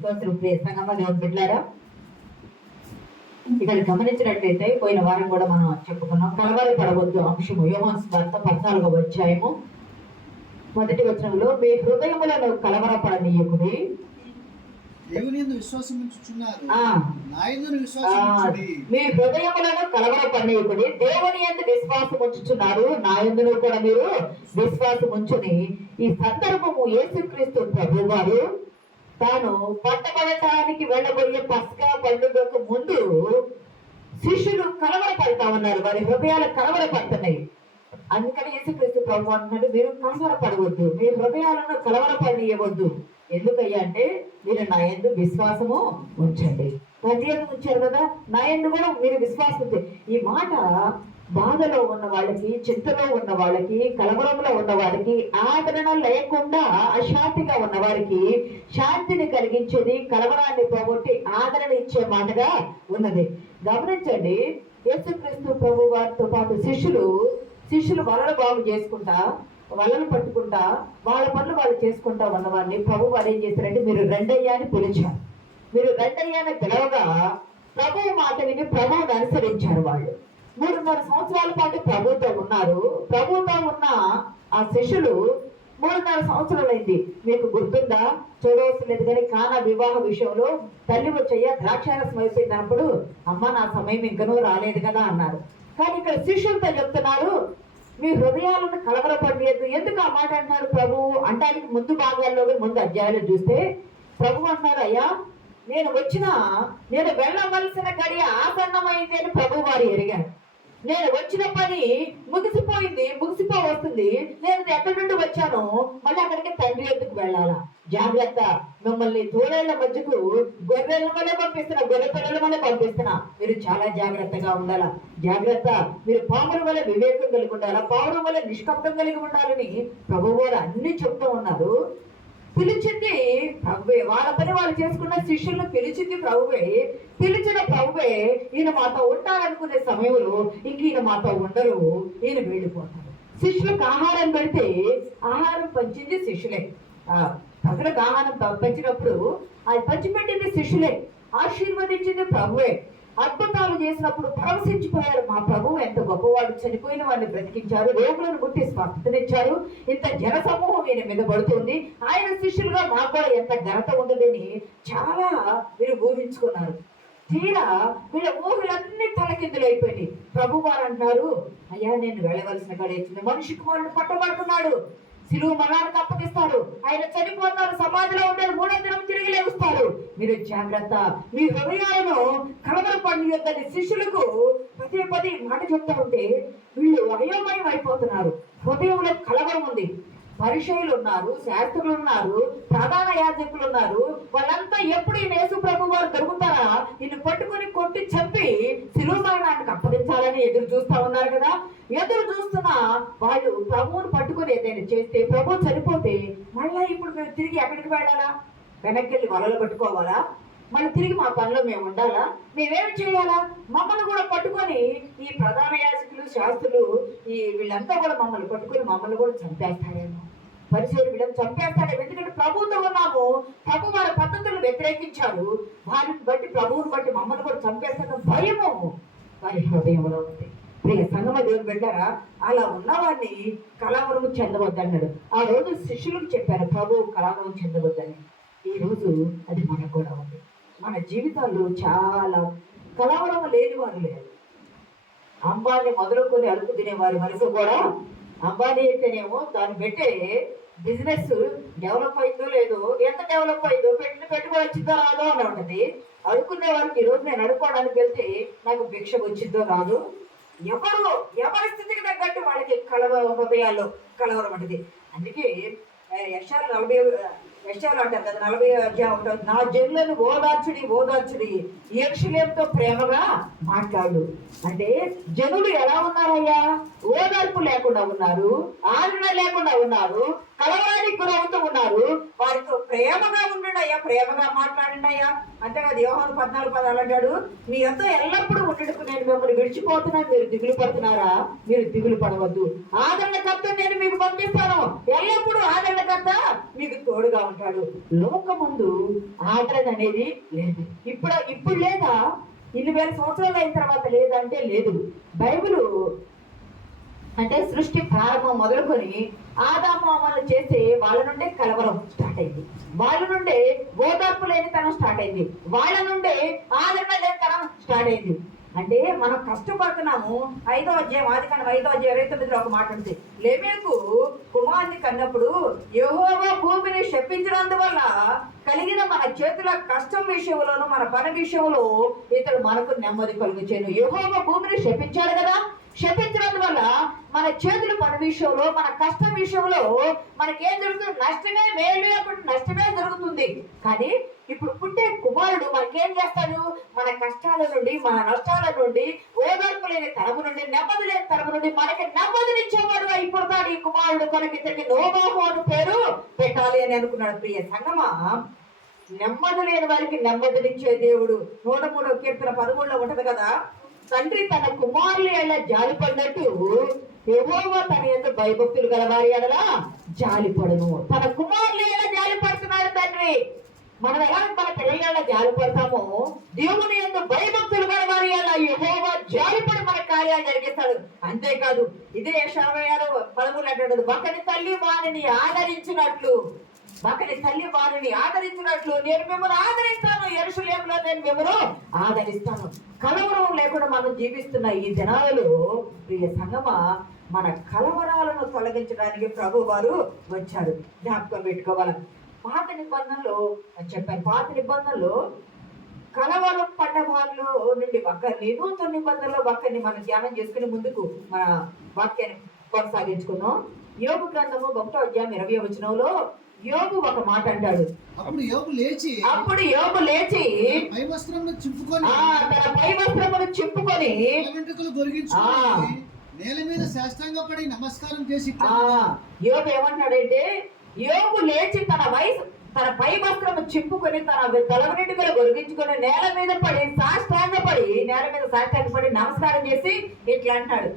స్తోత్రం. ప్రియ సంగమా దేవుని బిడ్డలారా, ఇక్కడ గమనించినట్లయితే పోయిన వారం కూడా మనం చెప్పుకున్నాం కలవరపడవద్దు అంశము. యోహాను సువార్త 14వ అధ్యాయము 1వ వచనంలో, మీ హృదయములను కలవరపడనీయకుడి, మీ హృదయములను కలవరపడనీయకుడి, దేవుని యందు విశ్వాసం ఉంచుచున్నారు, నా యందును కూడా మీరు విశ్వాసం ఉంచుని. ఈ సందర్భము యేసుక్రీస్తు ప్రభు వారు తాను పట్టబడటానికి వెళ్ళబోయే పస్కా పండుగకు ముందు శిష్యులు కలవరపడతా ఉన్నారు, వారి హృదయాలు కలవరపడుతున్నాయి. అందుకని యేసుక్రీస్తు ప్రభు అంటున్నాడు, మీరు కలవరపడవద్దు, మీ హృదయాలను కలవరపడనీయవద్దు. ఎందుకయ్యా అంటే, మీరు నా యందు విశ్వాసము ఉంచండి. ప్రతి యందు ఉంచారు కదా, నా యందు కూడా మీరు విశ్వాసం ఉంచండి. ఈ మాట బాధలో ఉన్న వాళ్ళకి, చింతలో ఉన్న వాళ్ళకి, కలవరంలో ఉన్న వారికి, ఆదరణ లేకుండా అశాంతిగా ఉన్న వారికి శాంతిని కలిగించేది, కలవరాన్ని పోగొట్టి ఆదరణ ఇచ్చే మాటగా ఉన్నది. గమనించండి, యేసుక్రీస్తు ప్రభు వారితో పాటు శిష్యులు వలలు బాగు చేసుకుంటా, వలలు పట్టుకుంటా, వాళ్ళ పనులు వాళ్ళు చేసుకుంటా ఉన్నవాడిని ప్రభు వారు ఏం చేశారంటే, మీరు రెండయ్యా అని పిలిచారు. మీరు రెండయ్యా అని పిలవగా ప్రభువు మాట విని ప్రభువుని అనుసరించారు. వాళ్ళు 3.5 సంవత్సరాల పాటు ప్రభుతో ఉన్నారు. ప్రభుతో ఉన్న ఆ శిష్యులు 3.5 సంవత్సరాలైంది. మీకు గుర్తుందా? చూడవలసిన లేదు కానీ కానా వివాహ విషయంలో తల్లి వచ్చయ్యా ద్రాక్షారసం అయిపోయింది అన్నప్పుడు, అమ్మ నా సమయం ఇంకనూ రాలేదు కదా అన్నారు. కానీ ఇక్కడ శిష్యులతో చెప్తున్నారు, మీ హృదయాలను కలవరపడలేదు. ఎందుకు ఆ మాట అంటున్నారు ప్రభు అంటానికి ముందు భాగాల్లో, ముందు అధ్యాయాలు చూస్తే ప్రభు అంటున్నారు, అయ్యా నేను వెళ్ళవలసిన గడియ ఆసన్నమైంది అని ప్రభు వారు ఎరిగారు. నేను వచ్చిన పని ముగిసిపోవస్తుంది. నేను ఎక్కడి నుండి వచ్చానో మళ్ళీ అక్కడికి తండ్రి ఎత్తుకు వెళ్ళాలా. జాగ్రత్త, మిమ్మల్ని తోడేళ్ల మధ్యకు గొర్రెల వల్ల పంపిస్తున్నా, గొర్రె పిల్లల వల్ల పంపిస్తున్నా, మీరు చాలా జాగ్రత్తగా ఉండాలా. జాగ్రత్త, మీరు పాముల వల్ల వివేకం కలిగి ఉండాలా, పావుల వల్ల నిష్కపటం కలిగి ఉండాలని ప్రభు వారు అన్ని చెప్తూ ఉన్నారు. పిలిచింది ప్రభువే, వాళ్ళ పని వాళ్ళు చేసుకున్న శిష్యులను పిలిచింది ప్రభువే. పిలిచిన ప్రభువే ఈయన మాతో ఉంటారనుకునే సమయంలో ఇంక ఈయన మాతో ఉండరు, ఈయన వెళ్ళిపోతారు. శిష్యులకు ఆహారం పెడితే ఆహారం పంచింది శిష్యులే. ప్రజలకు ఆహారం పంచినప్పుడు అది పంచిపెట్టింది శిష్యులే, ఆశీర్వదించింది ప్రభువే. అద్భుతాలు చేసినప్పుడు పరవశించిపోయారు. మా ప్రభువు ఎంత గొప్పవాడు, చనిపోయిన వాడిని బ్రతికించారు, రోగులను గుట్టి స్వస్థతనిచ్చారు, ఇంత జన సమూహం ఈయన మీద పడుతుంది, ఆయన శిష్యులుగా మాకు కూడా ఎంత ఘనత ఉండదని చాలా మీరు ఊహించుకున్నారు. తీరా వీళ్ళ ఊహలన్నీ తలకిందులు అయిపోయినాయి. ప్రభు వారు అంటున్నారు, అయ్యా నేను వెళ్ళవలసిన గడిచింది, మనిషి కుమారుడు పట్టబడుతున్నాడు, సిలువ మరణానికి అప్పగిస్తారు, ఆయన చనిపోతారు, సమాధిలో ఉంటారు, 3వ దినం తిరిగి లేస్తారు. మీరు జాగ్రత్త, మీ హృదయాలను కలవరపడనీయొద్దని శిష్యులకు పదే మాట చెప్తా ఉంటే వీళ్ళు అయోమయం అయిపోతున్నారు. హృదయంలో కలవరం ఉంది. పరిచయులు ఉన్నారు, శాస్త్రులు ఉన్నారు, ప్రధాన యాజకులు ఉన్నారు. వాళ్ళంతా ఎప్పుడు ఈ యేసు ప్రభు వారు దొరుకుతారా, ఈయన పట్టుకుని కొట్టి చంపి శిలువ మరణానికి అప్పగించాలని ఎదురు చూస్తా ఉన్నారు కదా. ఎదురు చూస్తున్నా వాళ్ళు ప్రభువును పట్టుకుని ఏదైనా చేస్తే, ప్రభు చనిపోతే మళ్ళా ఇప్పుడు మేము తిరిగి ఎక్కడికి వెళ్ళాలా? వెనక్కి వెళ్ళి వలలు పట్టుకోవాలా? మళ్ళీ తిరిగి మా పనిలో మేము ఉండాలా? మేమేమి చేయాలా? మమ్మల్ని కూడా పట్టుకొని ఈ ప్రధాన యాజకులు, శాస్త్రులు, వీళ్ళంతా కూడా మమ్మల్ని పట్టుకొని మమ్మల్ని కూడా చంపేస్తారేమో, పరిచయం వీళ్ళని చంపేస్తాడేమో. ఎందుకంటే ప్రభువుతో ఉన్నాము, ప్రభు వారి పద్ధతులు వ్యతిరేకించారు, వారిని బట్టి ప్రభువుని బట్టి మమ్మల్ని కూడా చంపేస్తాడని భయము వారి హృదయంలో ఉంది. ప్రియ సంగమ దేవుని బిడ్డలారా, అలా ఉన్నవాడిని కలవరం చెందవద్దన్నాడు. ఆ రోజు శిష్యులకు చెప్పారు ప్రభువు కలవరం చెందవద్దని. ఈ రోజు అది మనకు కూడా ఉంది. మన జీవితాల్లో చాలా కలవరం లేని వారు లేరు. అంబానీ మొదలుకొని అడుగు తినేవారి వరకు కూడా, అంబానీ అయితేనేమో దాన్ని పెట్టే బిజినెస్ డెవలప్ అయిందో లేదో, ఎంత డెవలప్ అయిందో, పెట్టిన పెట్టుబడి వచ్చిందో రాదో అని ఉంటుంది. అడుక్కునే వారికి ఈరోజు నేను అడుక్కోవడానికి వెళ్తే నాకు భిక్ష వచ్చిందో రాదు. ఎవరి స్థితికి తగ్గట్టు వాళ్ళకి హృదయాల్లో కలవరం ఉంటుంది. అందుకే యెషయాలు అంటారు కదా, 40 అధ్యాయం ఉంటుంది, నా జనులను ఓదార్చుడి యెరూషలేముతో ప్రేమగా మాట్లాడు. అంటే జనులు ఎలా ఉన్నారయ్యా? ఓదార్పు లేకుండా ఉన్నారు, ఆదరణ లేకుండా ఉన్నారు, కలవరానికి గురవుతూ ఉన్నారు. వారితో ప్రేమగా ఉండండి అయ్యా, ప్రేమగా మాట్లాడండి అయ్యా. అంతేకాదు యోహాను 14:10 అంటాడు, మీ అంతా ఎల్లప్పుడూ ఉండటకు నేను మిమ్మల్ని విడిచిపోతున్నాను, మీరు దిగులు పడుతున్నారా? మీరు దిగులు పడవద్దు, ఆదరణకర్త నేను మీకు పంపిస్తాను, ఎల్లప్పుడూ ఆదరణకర్త మీకు తోడుగా అంటాడు, లోకమందు ఆదరణ అనేది లేదు. ఇప్పుడు లేదా, ఇన్ని వేల సంవత్సరాలు అయిన తర్వాత లేదంటే లేదు. బైబిలు అంటే సృష్టి ప్రారంభం మొదలుకొని ఆదాము అమలు చేసే వాళ్ళ నుండే కలవరం స్టార్ట్ అయింది, వాళ్ళ నుండే ఓదార్పు లేనితనం స్టార్ట్ అయింది, వాళ్ళ నుండే ఆదరణ లేనితనం స్టార్ట్ అయింది. అంటే మనం కష్టపడుతున్నాము. 5వ అధ్యాయం ఆదికాండం 5వ అధ్యాయం 29లో ఒక మాట ఉంది, లెమెకు కుమారుని కన్నప్పుడు యెహోవా భూమిని శపించినందువల్ల కలిగిన మన చేతుల కష్టం విషయంలోను మన పని విషయంలో ఇతడు మనకు నెమ్మది కలుగుచేను. యెహోవా భూమిని శపించాడు కదా, శపించినందువల్ల మన చేతుల పని విషయంలో మన కష్టం విషయంలో మనకేం జరుగుతుంది? నష్టమే, మేలు అప్పుడు నష్టమే జరుగుతుంది. కానీ ఇప్పుడు పుట్టే కుమారుడు మనకేం చేస్తాడు? మన కష్టాల నుండి, మన నష్టాల నుండి, ఓదార్పు లేని తరము నుండి, నెమ్మది లేని తరము నుండి మనకి నెమ్మదినిచ్చేవాడు అయిపోతాడు ఈ కుమారుడు. కనుక ఇతనికి నోవాహు అని పేరు పెట్టాలి అని అనుకున్నాడు. ప్రియ సంగమా, నెమ్మది లేని వారికి నెమ్మదినిచ్చే దేవుడు. 103వ కీర్తన 13లో ఉంటది కదా, తండ్రి తన కుమారులు ఎలా జాలిపడినట్టు యెహోవా తన యందు భయభక్తులు గలవారి ఎడలా జాలిపడును. తన కుమారులు ఎలా జాలిపడుతున్నాడు తండ్రి. మనం ఎలా మన పిల్లల ఎలా జాలిపడతామో, దేవుని యందు భయభక్తులు గలవారి ఎలా యెహోవా జాలిపడి మన కార్యాలు జరిగిస్తాడు. అంతేకాదు, ఇదే 66:13 అంటాడు, ఒకని తల్లి వారిని ఆదరించినట్లు, ఒకని తల్లి వారిని ఆదరించినట్లు నేను మిమ్మల్ని ఆదరిస్తాను, యెరూషలేములో నేను మిమ్మల్ని ఆదరిస్తాను. కలవరం లేకుండా మనం జీవిస్తున్న ఈ దినాలలో ప్రియ సంగమా, మన కలవరాలను తొలగించడానికి ప్రభు వారు వచ్చారు. జ్ఞాపకం పెట్టుకోవాలి. పాత నిబంధనలో చెప్పాను, పాత నిబంధనలో కలవరం పడ్డ వాళ్ళు నుండి ఒకరిని, నూతన నిబంధనలో ఒకరిని మనం ధ్యానం చేసుకుని ముందుకు మన వాక్యాన్ని కొనసాగించుకున్నాం. యోబు గ్రంథము 1వ అధ్యాయం 20వ వచనంలో యోబు ఒక మాట అంటాడు, అప్పుడు యోబు లేచి పై వస్త్రమును చింపుకొని వెంట్రుకలు గొరిగించుకొని నేల మీద సాష్టాంగపడి నమస్కారం చేసి యోబు ఏమంటాడంటే, యోబు లేచి తన పై వస్త్రము చింపుకొని తన తల వెంట్రుకలు గొరిగించుకొని నేల మీద సాష్టాంగపడి నమస్కారం చేసి ఇట్లా అంటాడు.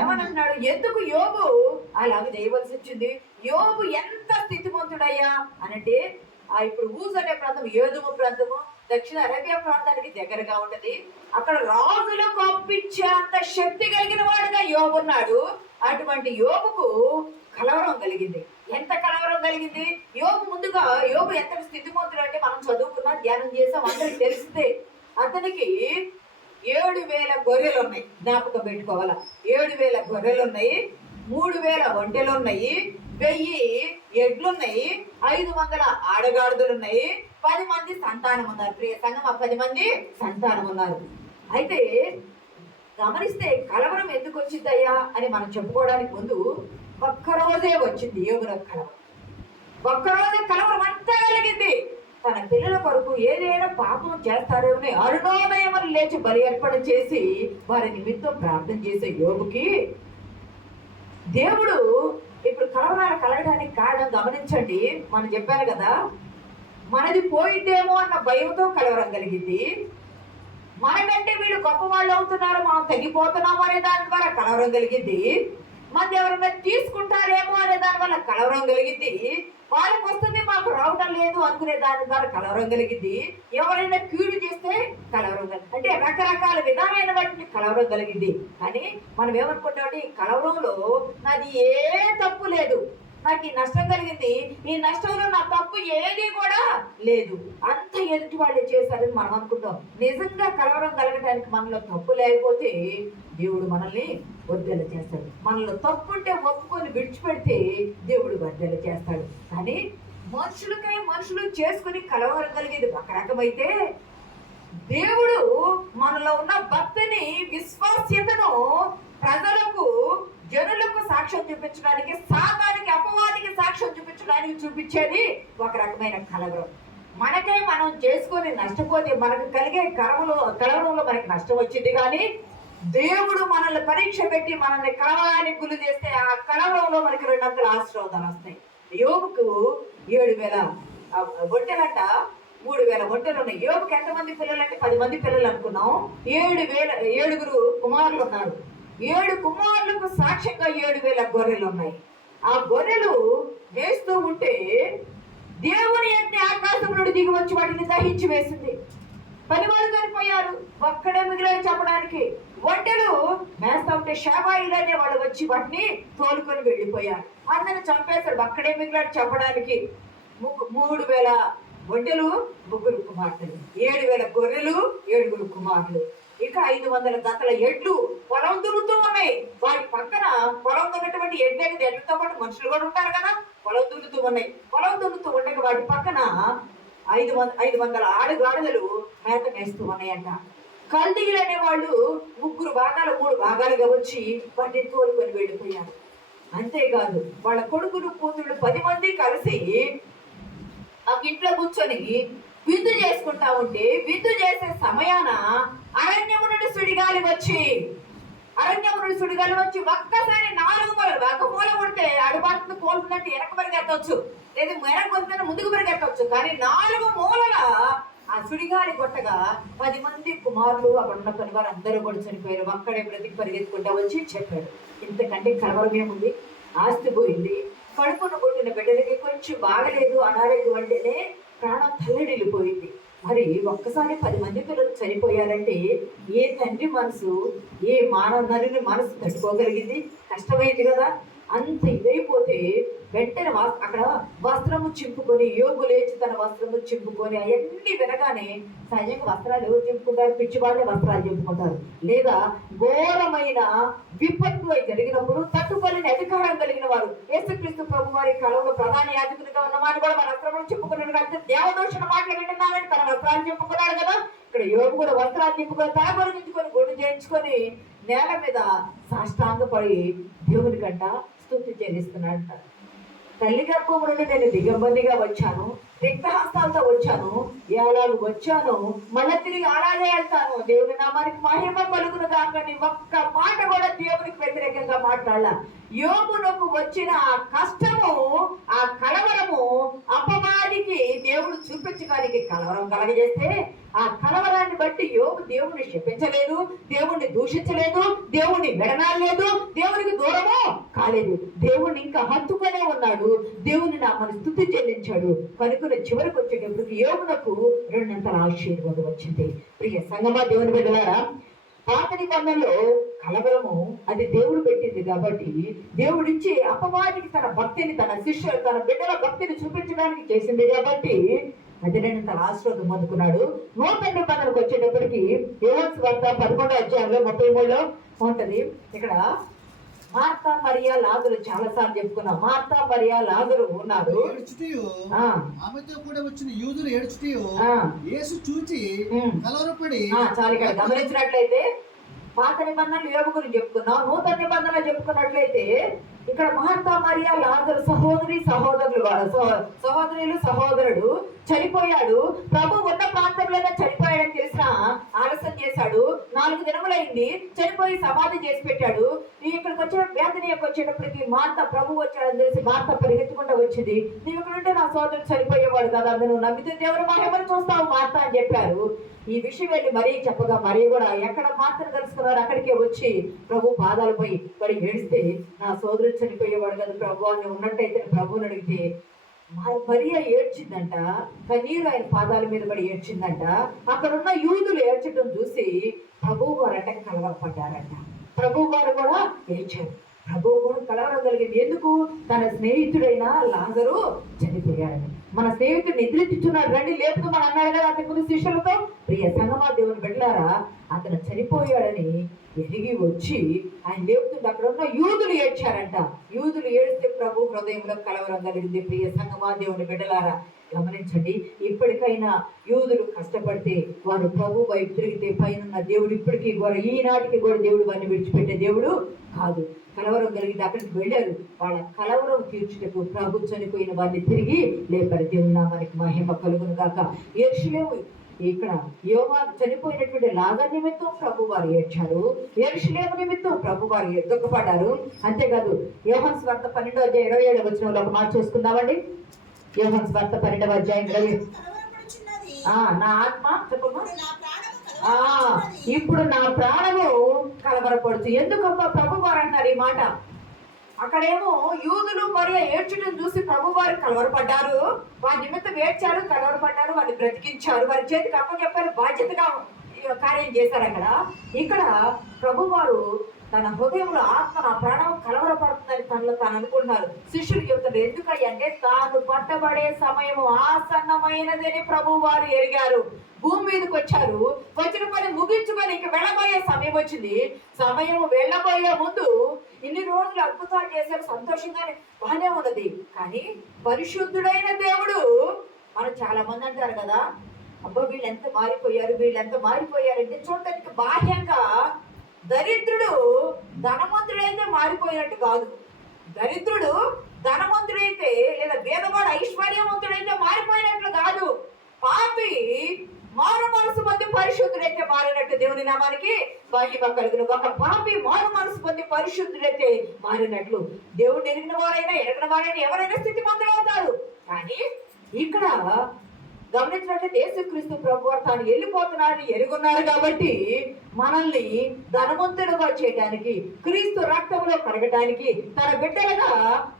ఏమనంటున్నాడు? ఎందుకు యోబు అలాగ చేయవలసి వచ్చింది? యోబు ఎంత స్థితిమంతుడయ్యా అనంటే, ఇప్పుడు ఊజ్ అనే ప్రాంతం ఏదుము ప్రాంతము దక్షిణ అరేబియా ప్రాంతానికి దగ్గరగా ఉంటది. అక్కడ రాజులకు అప్పించే అంత శక్తి కలిగిన వాడుగా యోబు ఉన్నాడు. అటువంటి యోబుకు కలవరం కలిగింది. ఎంత కలవరం కలిగింది? యోబు ఎంత స్థితిమంతుడు అంటే మనం చదువుకున్నా, ధ్యానం చేసాం, అందరికి తెలిసిందే. అతనికి 7,000 గొర్రెలు ఉన్నాయి. జ్ఞాపకం పెట్టుకోవాలా, 7,000 గొర్రెలు ఉన్నాయి, 3,000 ఒంటెలు ఉన్నాయి, 1000 ఎడ్లున్నాయి, 500 ఆడగాడుదులు ఉన్నాయి, 10 మంది సంతానం ఉన్నారు. ప్రియ సంగమా, 10 మంది సంతానం ఉన్నారు. అయితే గమనిస్తే కలవరం ఎందుకు వచ్చిందయ్యా అని మనం చెప్పుకోవడానికి ముందు ఒక్కరోజే వచ్చింది యోగులకు కలవరం. ఒక్కరోజే కలవరం అంతా కలిగింది. తన పిల్లల కొరకు ఏదైనా పాపం చేస్తారేమని అరుణోదయమని లేచి బలి అర్పణ చేసి వారి నిమిత్తం ప్రార్థన చేసే యోగుకి దేవుడు ఇప్పుడు కలవరాలు కలగడానికి కారణం గమనించండి. మనం చెప్పాను కదా, మనది పోయిద్దేమో అన్న భయంతో కలవరం కలిగింది. మనకంటే వీళ్ళు గొప్ప వాళ్ళు అవుతున్నారు, మనం తగ్గిపోతున్నాము అనే దాని ద్వారా కలవరం కలిగింది. మంది ఎవరైనా తీసుకుంటారేమో అనే దాని వల్ల కలవరం కలిగింది. వాళ్ళకి వస్తుంది, మాకు రావడం లేదు అనుకునే దాని ద్వారా కలవరం కలిగింది. ఎవరైనా కీడు చేస్తే కలవరం కలిగింది. అంటే రకరకాల విధాలైన వాటిని కలవరం కలిగింది. కానీ మనం ఏమనుకుంటామంటే, ఈ కలవరంలో నాది ఏ తప్పు లేదు, నాకు ఈ నష్టం కలిగింది, ఈ నష్టంలో నా తప్పు ఏది కూడా లేదు, అంత ఎదుటి వాళ్ళే చేశారని మనం అనుకుంటాం. నిజంగా కలవరం కలగడానికి మనలో తప్పు లేకపోతే దేవుడు మనల్ని వర్ధల చేస్తాడు. మనలో తప్పుంటే ఒప్పుకొని విడిచిపెడితే దేవుడు వర్ధల చేస్తాడు. కానీ మనుషులు చేసుకుని కలవరం కలిగేది ఒక రకమైతే, దేవుడు మనలో ఉన్న భక్తిని, విశ్వాస్యతను ప్రజలకు, జనులకు సాక్ష్యం చూపించడానికి, సాతానికి, అపవాదికి సాక్ష్యం చూపించేది ఒక రకమైన కలవరం. మనకే మనం చేసుకొని నష్టపోతే మనకు కలిగే కలవరంలో మనకి నష్టం వచ్చింది. కానీ దేవుడు మనల్ని పరీక్ష పెట్టి మనల్ని కలవరానికి గురి చేస్తే ఆ కలవరంలో మనకి 200 ఆశీర్వాదాలు వస్తాయి. యోబుకు 7,000 ఒంటెలంట, 3,000 ఒంటెలు ఉన్నాయి. యోబుకి ఎంతమంది పిల్లలు అంటే 10 మంది పిల్లలు అనుకున్నాం. 7 కుమారులు ఉన్నారు. 7 కుమారులకు సాక్ష్యంగా 7,000 గొర్రెలు ఉన్నాయి. ఆ గొర్రెలు వేస్తూ ఉంటే దేవుని యొక్క ఆకాశం నుండి దిగి వచ్చి వాటిని దహించి వేసింది. పనివారు చనిపోయారు, ఒక్కడే మిగిలిన చెప్పడానికి. ఒంటెలు మేస్తా ఉంటే షాబాయిలు అనే వాళ్ళు వచ్చి వాటిని తోలుకొని వెళ్ళిపోయారు. అందరిని చంపేశారు, ఒక్కడే మిగిలాడు చెప్పడానికి. 3000 ఒంటెలు, 3 కుమార్తెలు, 7000 గొర్రెలు, 7 కుమారులు, ఇక 500 జతల ఎడ్లు పొలం దున్నుతూ ఉన్నాయి. వాటి పక్కన పొలం దున్నటువంటి ఎడ్లతో పాటు మనుషులు కూడా ఉంటారు కదా, పొలం దున్నుతూ ఉన్నాయి. పొలం దున్నుతూ ఉండగా వాటి పక్కన 500 ఆడుగాడుదలు మేత మేస్తూ ఉన్నాయంట. కల్దీయులు అనే వాళ్ళు 3 భాగాలుగా వచ్చి వాటిని తోలుకొని వెళ్ళిపోయారు. అంతేకాదు వాళ్ళ కొడుకులు కూతుళ్ళు 10 మంది కలిసి ఆ ఇంట్లో కూర్చొని విందు చేసుకుంటా ఉంటే, విందు చేసే సమయాన అరణ్యము నుండి సుడిగాలి వచ్చి ఒక్కసారి 4 మూలలు, ఒక మూల కొడితే అడుబాటును కోలుతుందంటే వెనక పరిగెత్తవచ్చు, లేదా వెనక కొడితే ముందుకు పరిగెత్తవచ్చు. కానీ 4 మూలల ఆ సుడిగాలి కొట్టగా 10 మంది కుమారులు అక్కడ ఉన్న పనివారు అందరూ కూడా చనిపోయారు. ఒక్కడే బ్రతికి పరిగెత్తుకుంటా వచ్చి చెప్పాడు. ఇంతకంటే కలవరం ఏముంది? ఆస్తి పోయింది, కడుపును పుట్టిన బిడ్డలకి కొంచెం బాగలేదు, అనారోగ్యం అంటేనే ప్రాణం తల్లడిల్లిపోయింది. మరి ఒక్కసారి 10 మంది పిల్లలు చనిపోయారంటే ఏ తండ్రి మనసు, ఏ నరుని మనసు తట్టుకోగలిగింది? కష్టమైంది కదా. అంత ఇదైపోతే వెంటనే అక్కడ వస్త్రము చింపుకొని, యోగు లేచి తన వస్త్రము చింపుకొని, అవన్నీ వినగానే సహజంగా వస్త్రాలు ఎవరు చింపుకుంటారు? పిచ్చివాళ్ళే వస్త్రాలు చింపుకుంటారు. లేదా ఘోరమైన విపత్తు జరిగినప్పుడు తట్టుకోలేని అధికారం కలిగిన వారు, యేసుక్రీస్తు ప్రభు వారి కాలంలో ప్రధాన యాజకునిగా ఉన్నవాడు కూడా మన వస్త్రములు చింపుకున్నాడు. అంటే దేవదోషణ మాటలు వింటున్నారని తన వస్త్రాలు చింపుకున్నాడు కదా. ఇక్కడ యోగు కూడా వస్త్రాలు చింపుకొని, తల పొరిగించుకొని, గుండు చేయించుకొని నేల మీద సాష్టాంగపడి దేవుని కంట స్తుతి చెల్లిస్తున్నాడు. తల్లి గర్భం నుండి నేను దిగంబరిగా వచ్చాను, రిక్తహస్తాలతో వచ్చాను, ఎలాగ వచ్చాను, మళ్ళీ తిరిగి అలాగే వెళ్తాను. దేవుని నామానికి మహిమ కలుగును కాకని ఒక్క మాట కూడా దేవునికి వ్యతిరేకంగా మాట్లాడాల. యోగునకు వచ్చిన ఆ కష్టము, ఆ కలవరము అపవాదికి దేవుడు చూపించడానికి కలవరం కలగజేస్తే, ఆ కలవరాన్ని బట్టి యోగు దేవుణ్ణి శపించలేదు, దేవుణ్ణి దూషించలేదు, దేవుణ్ణి విడనాడలేదు, దేవునికి దూరము కాలేదు. దేవుణ్ణి ఇంకా హత్తుకునే ఉన్నాడు. దేవుని నామని స్తుతి చెల్లించాడు. కనుక చివరికి వచ్చేటప్పటికి యోగునకు 2 ఆశీర్వాదం వచ్చింది. ప్రియ సంగమా, దేవుని బిడ్డలారా, పాత నిబంధనలో కలవరము అది దేవుడు పెట్టింది కాబట్టి, దేవుడిచ్చి అపవాదికి తన భక్తిని, తన శిష్యులు, తన బిడ్డల భక్తిని చూపించడానికి చేసింది కాబట్టి అది 2 ఆశీర్వాదం పొందుకున్నాడు. నూతన నిబంధనకు వచ్చేటప్పటికి యోహాను సువార్త 11వ అధ్యాయంలో 33లో ఉంటది. ఇక్కడ మార్తా మరియా లాజరు చాలా సార్లు చెప్పుకున్నాం. మార్తా మరియా లాజరు ఉన్నారు. ఆమెతో కూడా వచ్చిన యూదులు ఏడ్చుటయు యేసు చూచి కలవరపడి. చాలా ఇక్కడ గమనించినట్లయితే పాత నిబంధనలు యోబు గురించి చెప్పుకున్నాం, నూతన నిబంధనలు చెప్పుకున్నట్లయితే ఇక్కడ మార్తా మరియా లాజరు సహోదరులు సహోదరుడు చనిపోయాడు. ప్రభు ఉన్న ప్రాంతంలోనే చనిపోయాడని తెలిసిన ఆలస్యం చేశాడు. 4 దినములైంది, చనిపోయి సమాధి చేసి పెట్టాడు. ఇక్కడికి వచ్చిన వేదనీయకు వచ్చేటప్పటికి మార్త ప్రభు వచ్చాడని తెలిసి మార్త పరిగెత్తుకుంటూ వచ్చింది. నీవు ఇక్కడ ఉంటే నా సోదరుడు చనిపోయేవాడు కదా, నువ్వు నమ్మితే దేవుడు మహిమను చూస్తావు మార్త అని చెప్పారు. ఈ విషయం వెళ్ళి మరీ చెప్పగా మరీ కూడా ఎక్కడ మార్తను కలుసుకున్నారు అక్కడికే వచ్చి ప్రభు పాదాలపై పడి ఏడిస్తే, నా సోదరుడు చనిపోయేవాడు కదా ప్రభు అని ఉన్నట్టయితే ప్రభువుని అడిగితే మరియా ఏడ్చిందంట. కన్నీరు ఆయన పాదాల మీద పడి ఏడ్చిందంట. అక్కడున్న యూదులు ఏడ్చడం చూసి ప్రభువు వారంట కలవరపడ్డారంట. ప్రభువు వారు కూడా ఏడ్చారు. ప్రభువు కూడా కలవరం కలిగింది. ఎందుకు? తన స్నేహితుడైన లాజరు చనిపోయాడని. మన స్నేహితుడు నిద్రించున్నాడు, రండి లేపుతామని అన్నాడు కదా అతని ముందు శిష్యులతో. ప్రియ సంగమా, దేవుని బిడ్డలారా, అతను చనిపోయాడని ఎదిగి వచ్చి ఆయన లేపుతుంటే అక్కడ ఉన్న యూదులు ఏడ్చారంట. యూదులు ఏడిస్తే ప్రభు హృదయంలో కలవరం కలిగింది. ప్రియ సంగమా, దేవుని బిడ్డలారా, గమనించండి. ఇప్పటికైనా యూదులు కష్టపడితే, వారు ప్రభు వైపు తిరిగితే పైన దేవుడు ఇప్పటికీ కూడా, ఈనాటికి కూడా దేవుడు వారిని విడిచిపెట్టే దేవుడు కాదు. కలవరం కలిగితే అక్కడికి వెళ్ళారు. వాళ్ళ కలవరం తీర్చుటకు ప్రభు చనిపోయిన వారిని తిరిగి లేపారు. దేవుని నామానికి మహిమ కలుగును గాక. యెరూషలేము ఇక్కడ యోహాను చనిపోయినటువంటి లాజరు నిమిత్తం ప్రభు వారు ఏడ్చారు. యెరూషలేము నిమిత్తం ప్రభు వారు దుఃఖపడ్డారు. అంతేకాదు యోహాను సువార్త 12వ అధ్యాయం 27వ వచనంలో ఒక మాట చూసుకుందామండి. యోహాను సువార్త 12వ అధ్యాయం 20. నా ఆత్మ చెప్పమ్మా. ఇప్పుడు నా ప్రాణము కలవరపడుచు. ఎందుకమ్మా ప్రభు వారు అన్నారు ఈ మాట? అక్కడేమో యూదులు మరియు ఏడ్చుటను చూసి ప్రభు వారు కలవరపడ్డారు. వారి నిమిత్తం ఏడ్చారు, కలవరపడ్డారు, వారిని బ్రతికించారు, వారి చేతికి అప్పచెప్పారు, బాధ్యతగా కార్యం చేశారు. ఇక్కడ ప్రభు వారు తన హృదయంలో ఆత్మ నా ప్రాణం కలవరపడుతుందని తనలో తాను అనుకుంటున్నారు. శిష్యులు చెబుతారు, ఎందుకంటే తాను పట్టబడే సమయము ఆసన్నమైనదని ప్రభు వారు ఎరిగారు. భూమి మీదకి వచ్చారు, వచ్చిన పని ముగించుకొని ఇంక వెళ్ళబోయే సమయం వచ్చింది. సమయం వెళ్ళబోయే ముందు ఇన్ని రోజులు అద్భుతాలు చేశారు, సంతోషంగానే బాగానే ఉన్నది. కానీ పరిశుద్ధుడైన దేవుడు, మనం చాలా మంది అంటారు కదా, అబ్బా వీళ్ళు ఎంత మారిపోయారు, వీళ్ళు ఎంత మారిపోయారంటే చూడటానికి బాహ్యంగా దరిద్రుడు ధనవంతుడైతే మారిపోయినట్టు కాదు. దరిద్రుడు ధనవంతుడైతే లేదా పేదవాడు ఐశ్వర్యవంతుడైతే మారిపోయినట్లు కాదు. పాపి మారు మనసు పొంది పరిశుద్ధుడైతే మారినట్టు దేవుని నామానికి మహిమ కలుగును. ఒక పాపి మారు మనసు పొంది పరిశుద్ధుడైతే మారినట్లు దేవుడు ఎరిగిన వారైనా ఎరగిన వారైనా ఎవరైనా స్థితిమంతులు అవుతారు. కానీ ఇక్కడ గమనించినట్లయితే యేసుక్రీస్తు ప్రభు వారు తాను వెళ్ళిపోతున్నారని ఎరుగున్నారు కాబట్టి మనల్ని ధనవంతులుగా చేయడానికి, క్రీస్తు రక్తంలో కడగడానికి, తన బిడ్డలుగా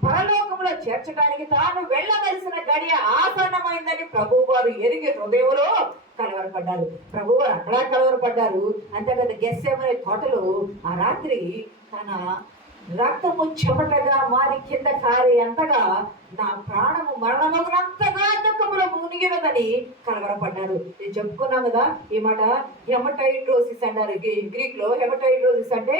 పరలోకంలో చేర్చడానికి తాను వెళ్ళవలసిన గడియ ఆసన్నమైందని ప్రభు వారు ఎరిగి హృదయంలో కలవరపడ్డారు. ప్రభు వారు అక్కడ కలవరపడ్డారు. అంతేకాదు గెత్సేమనే తోటలో ఆ రాత్రి తన రక్తము చెమటగా మారి కింద కారే అంతగా నా ప్రాణము మరణమగునంతగా దుఃఖములో మునిగినదని కలవరపడ్డారు. నేను చెప్పుకున్నాం కదా ఈ మాట. హెమటైడ్రోసిస్ అంటారు గ్రీక్ లో. హెమటైడ్రోసిస్ అంటే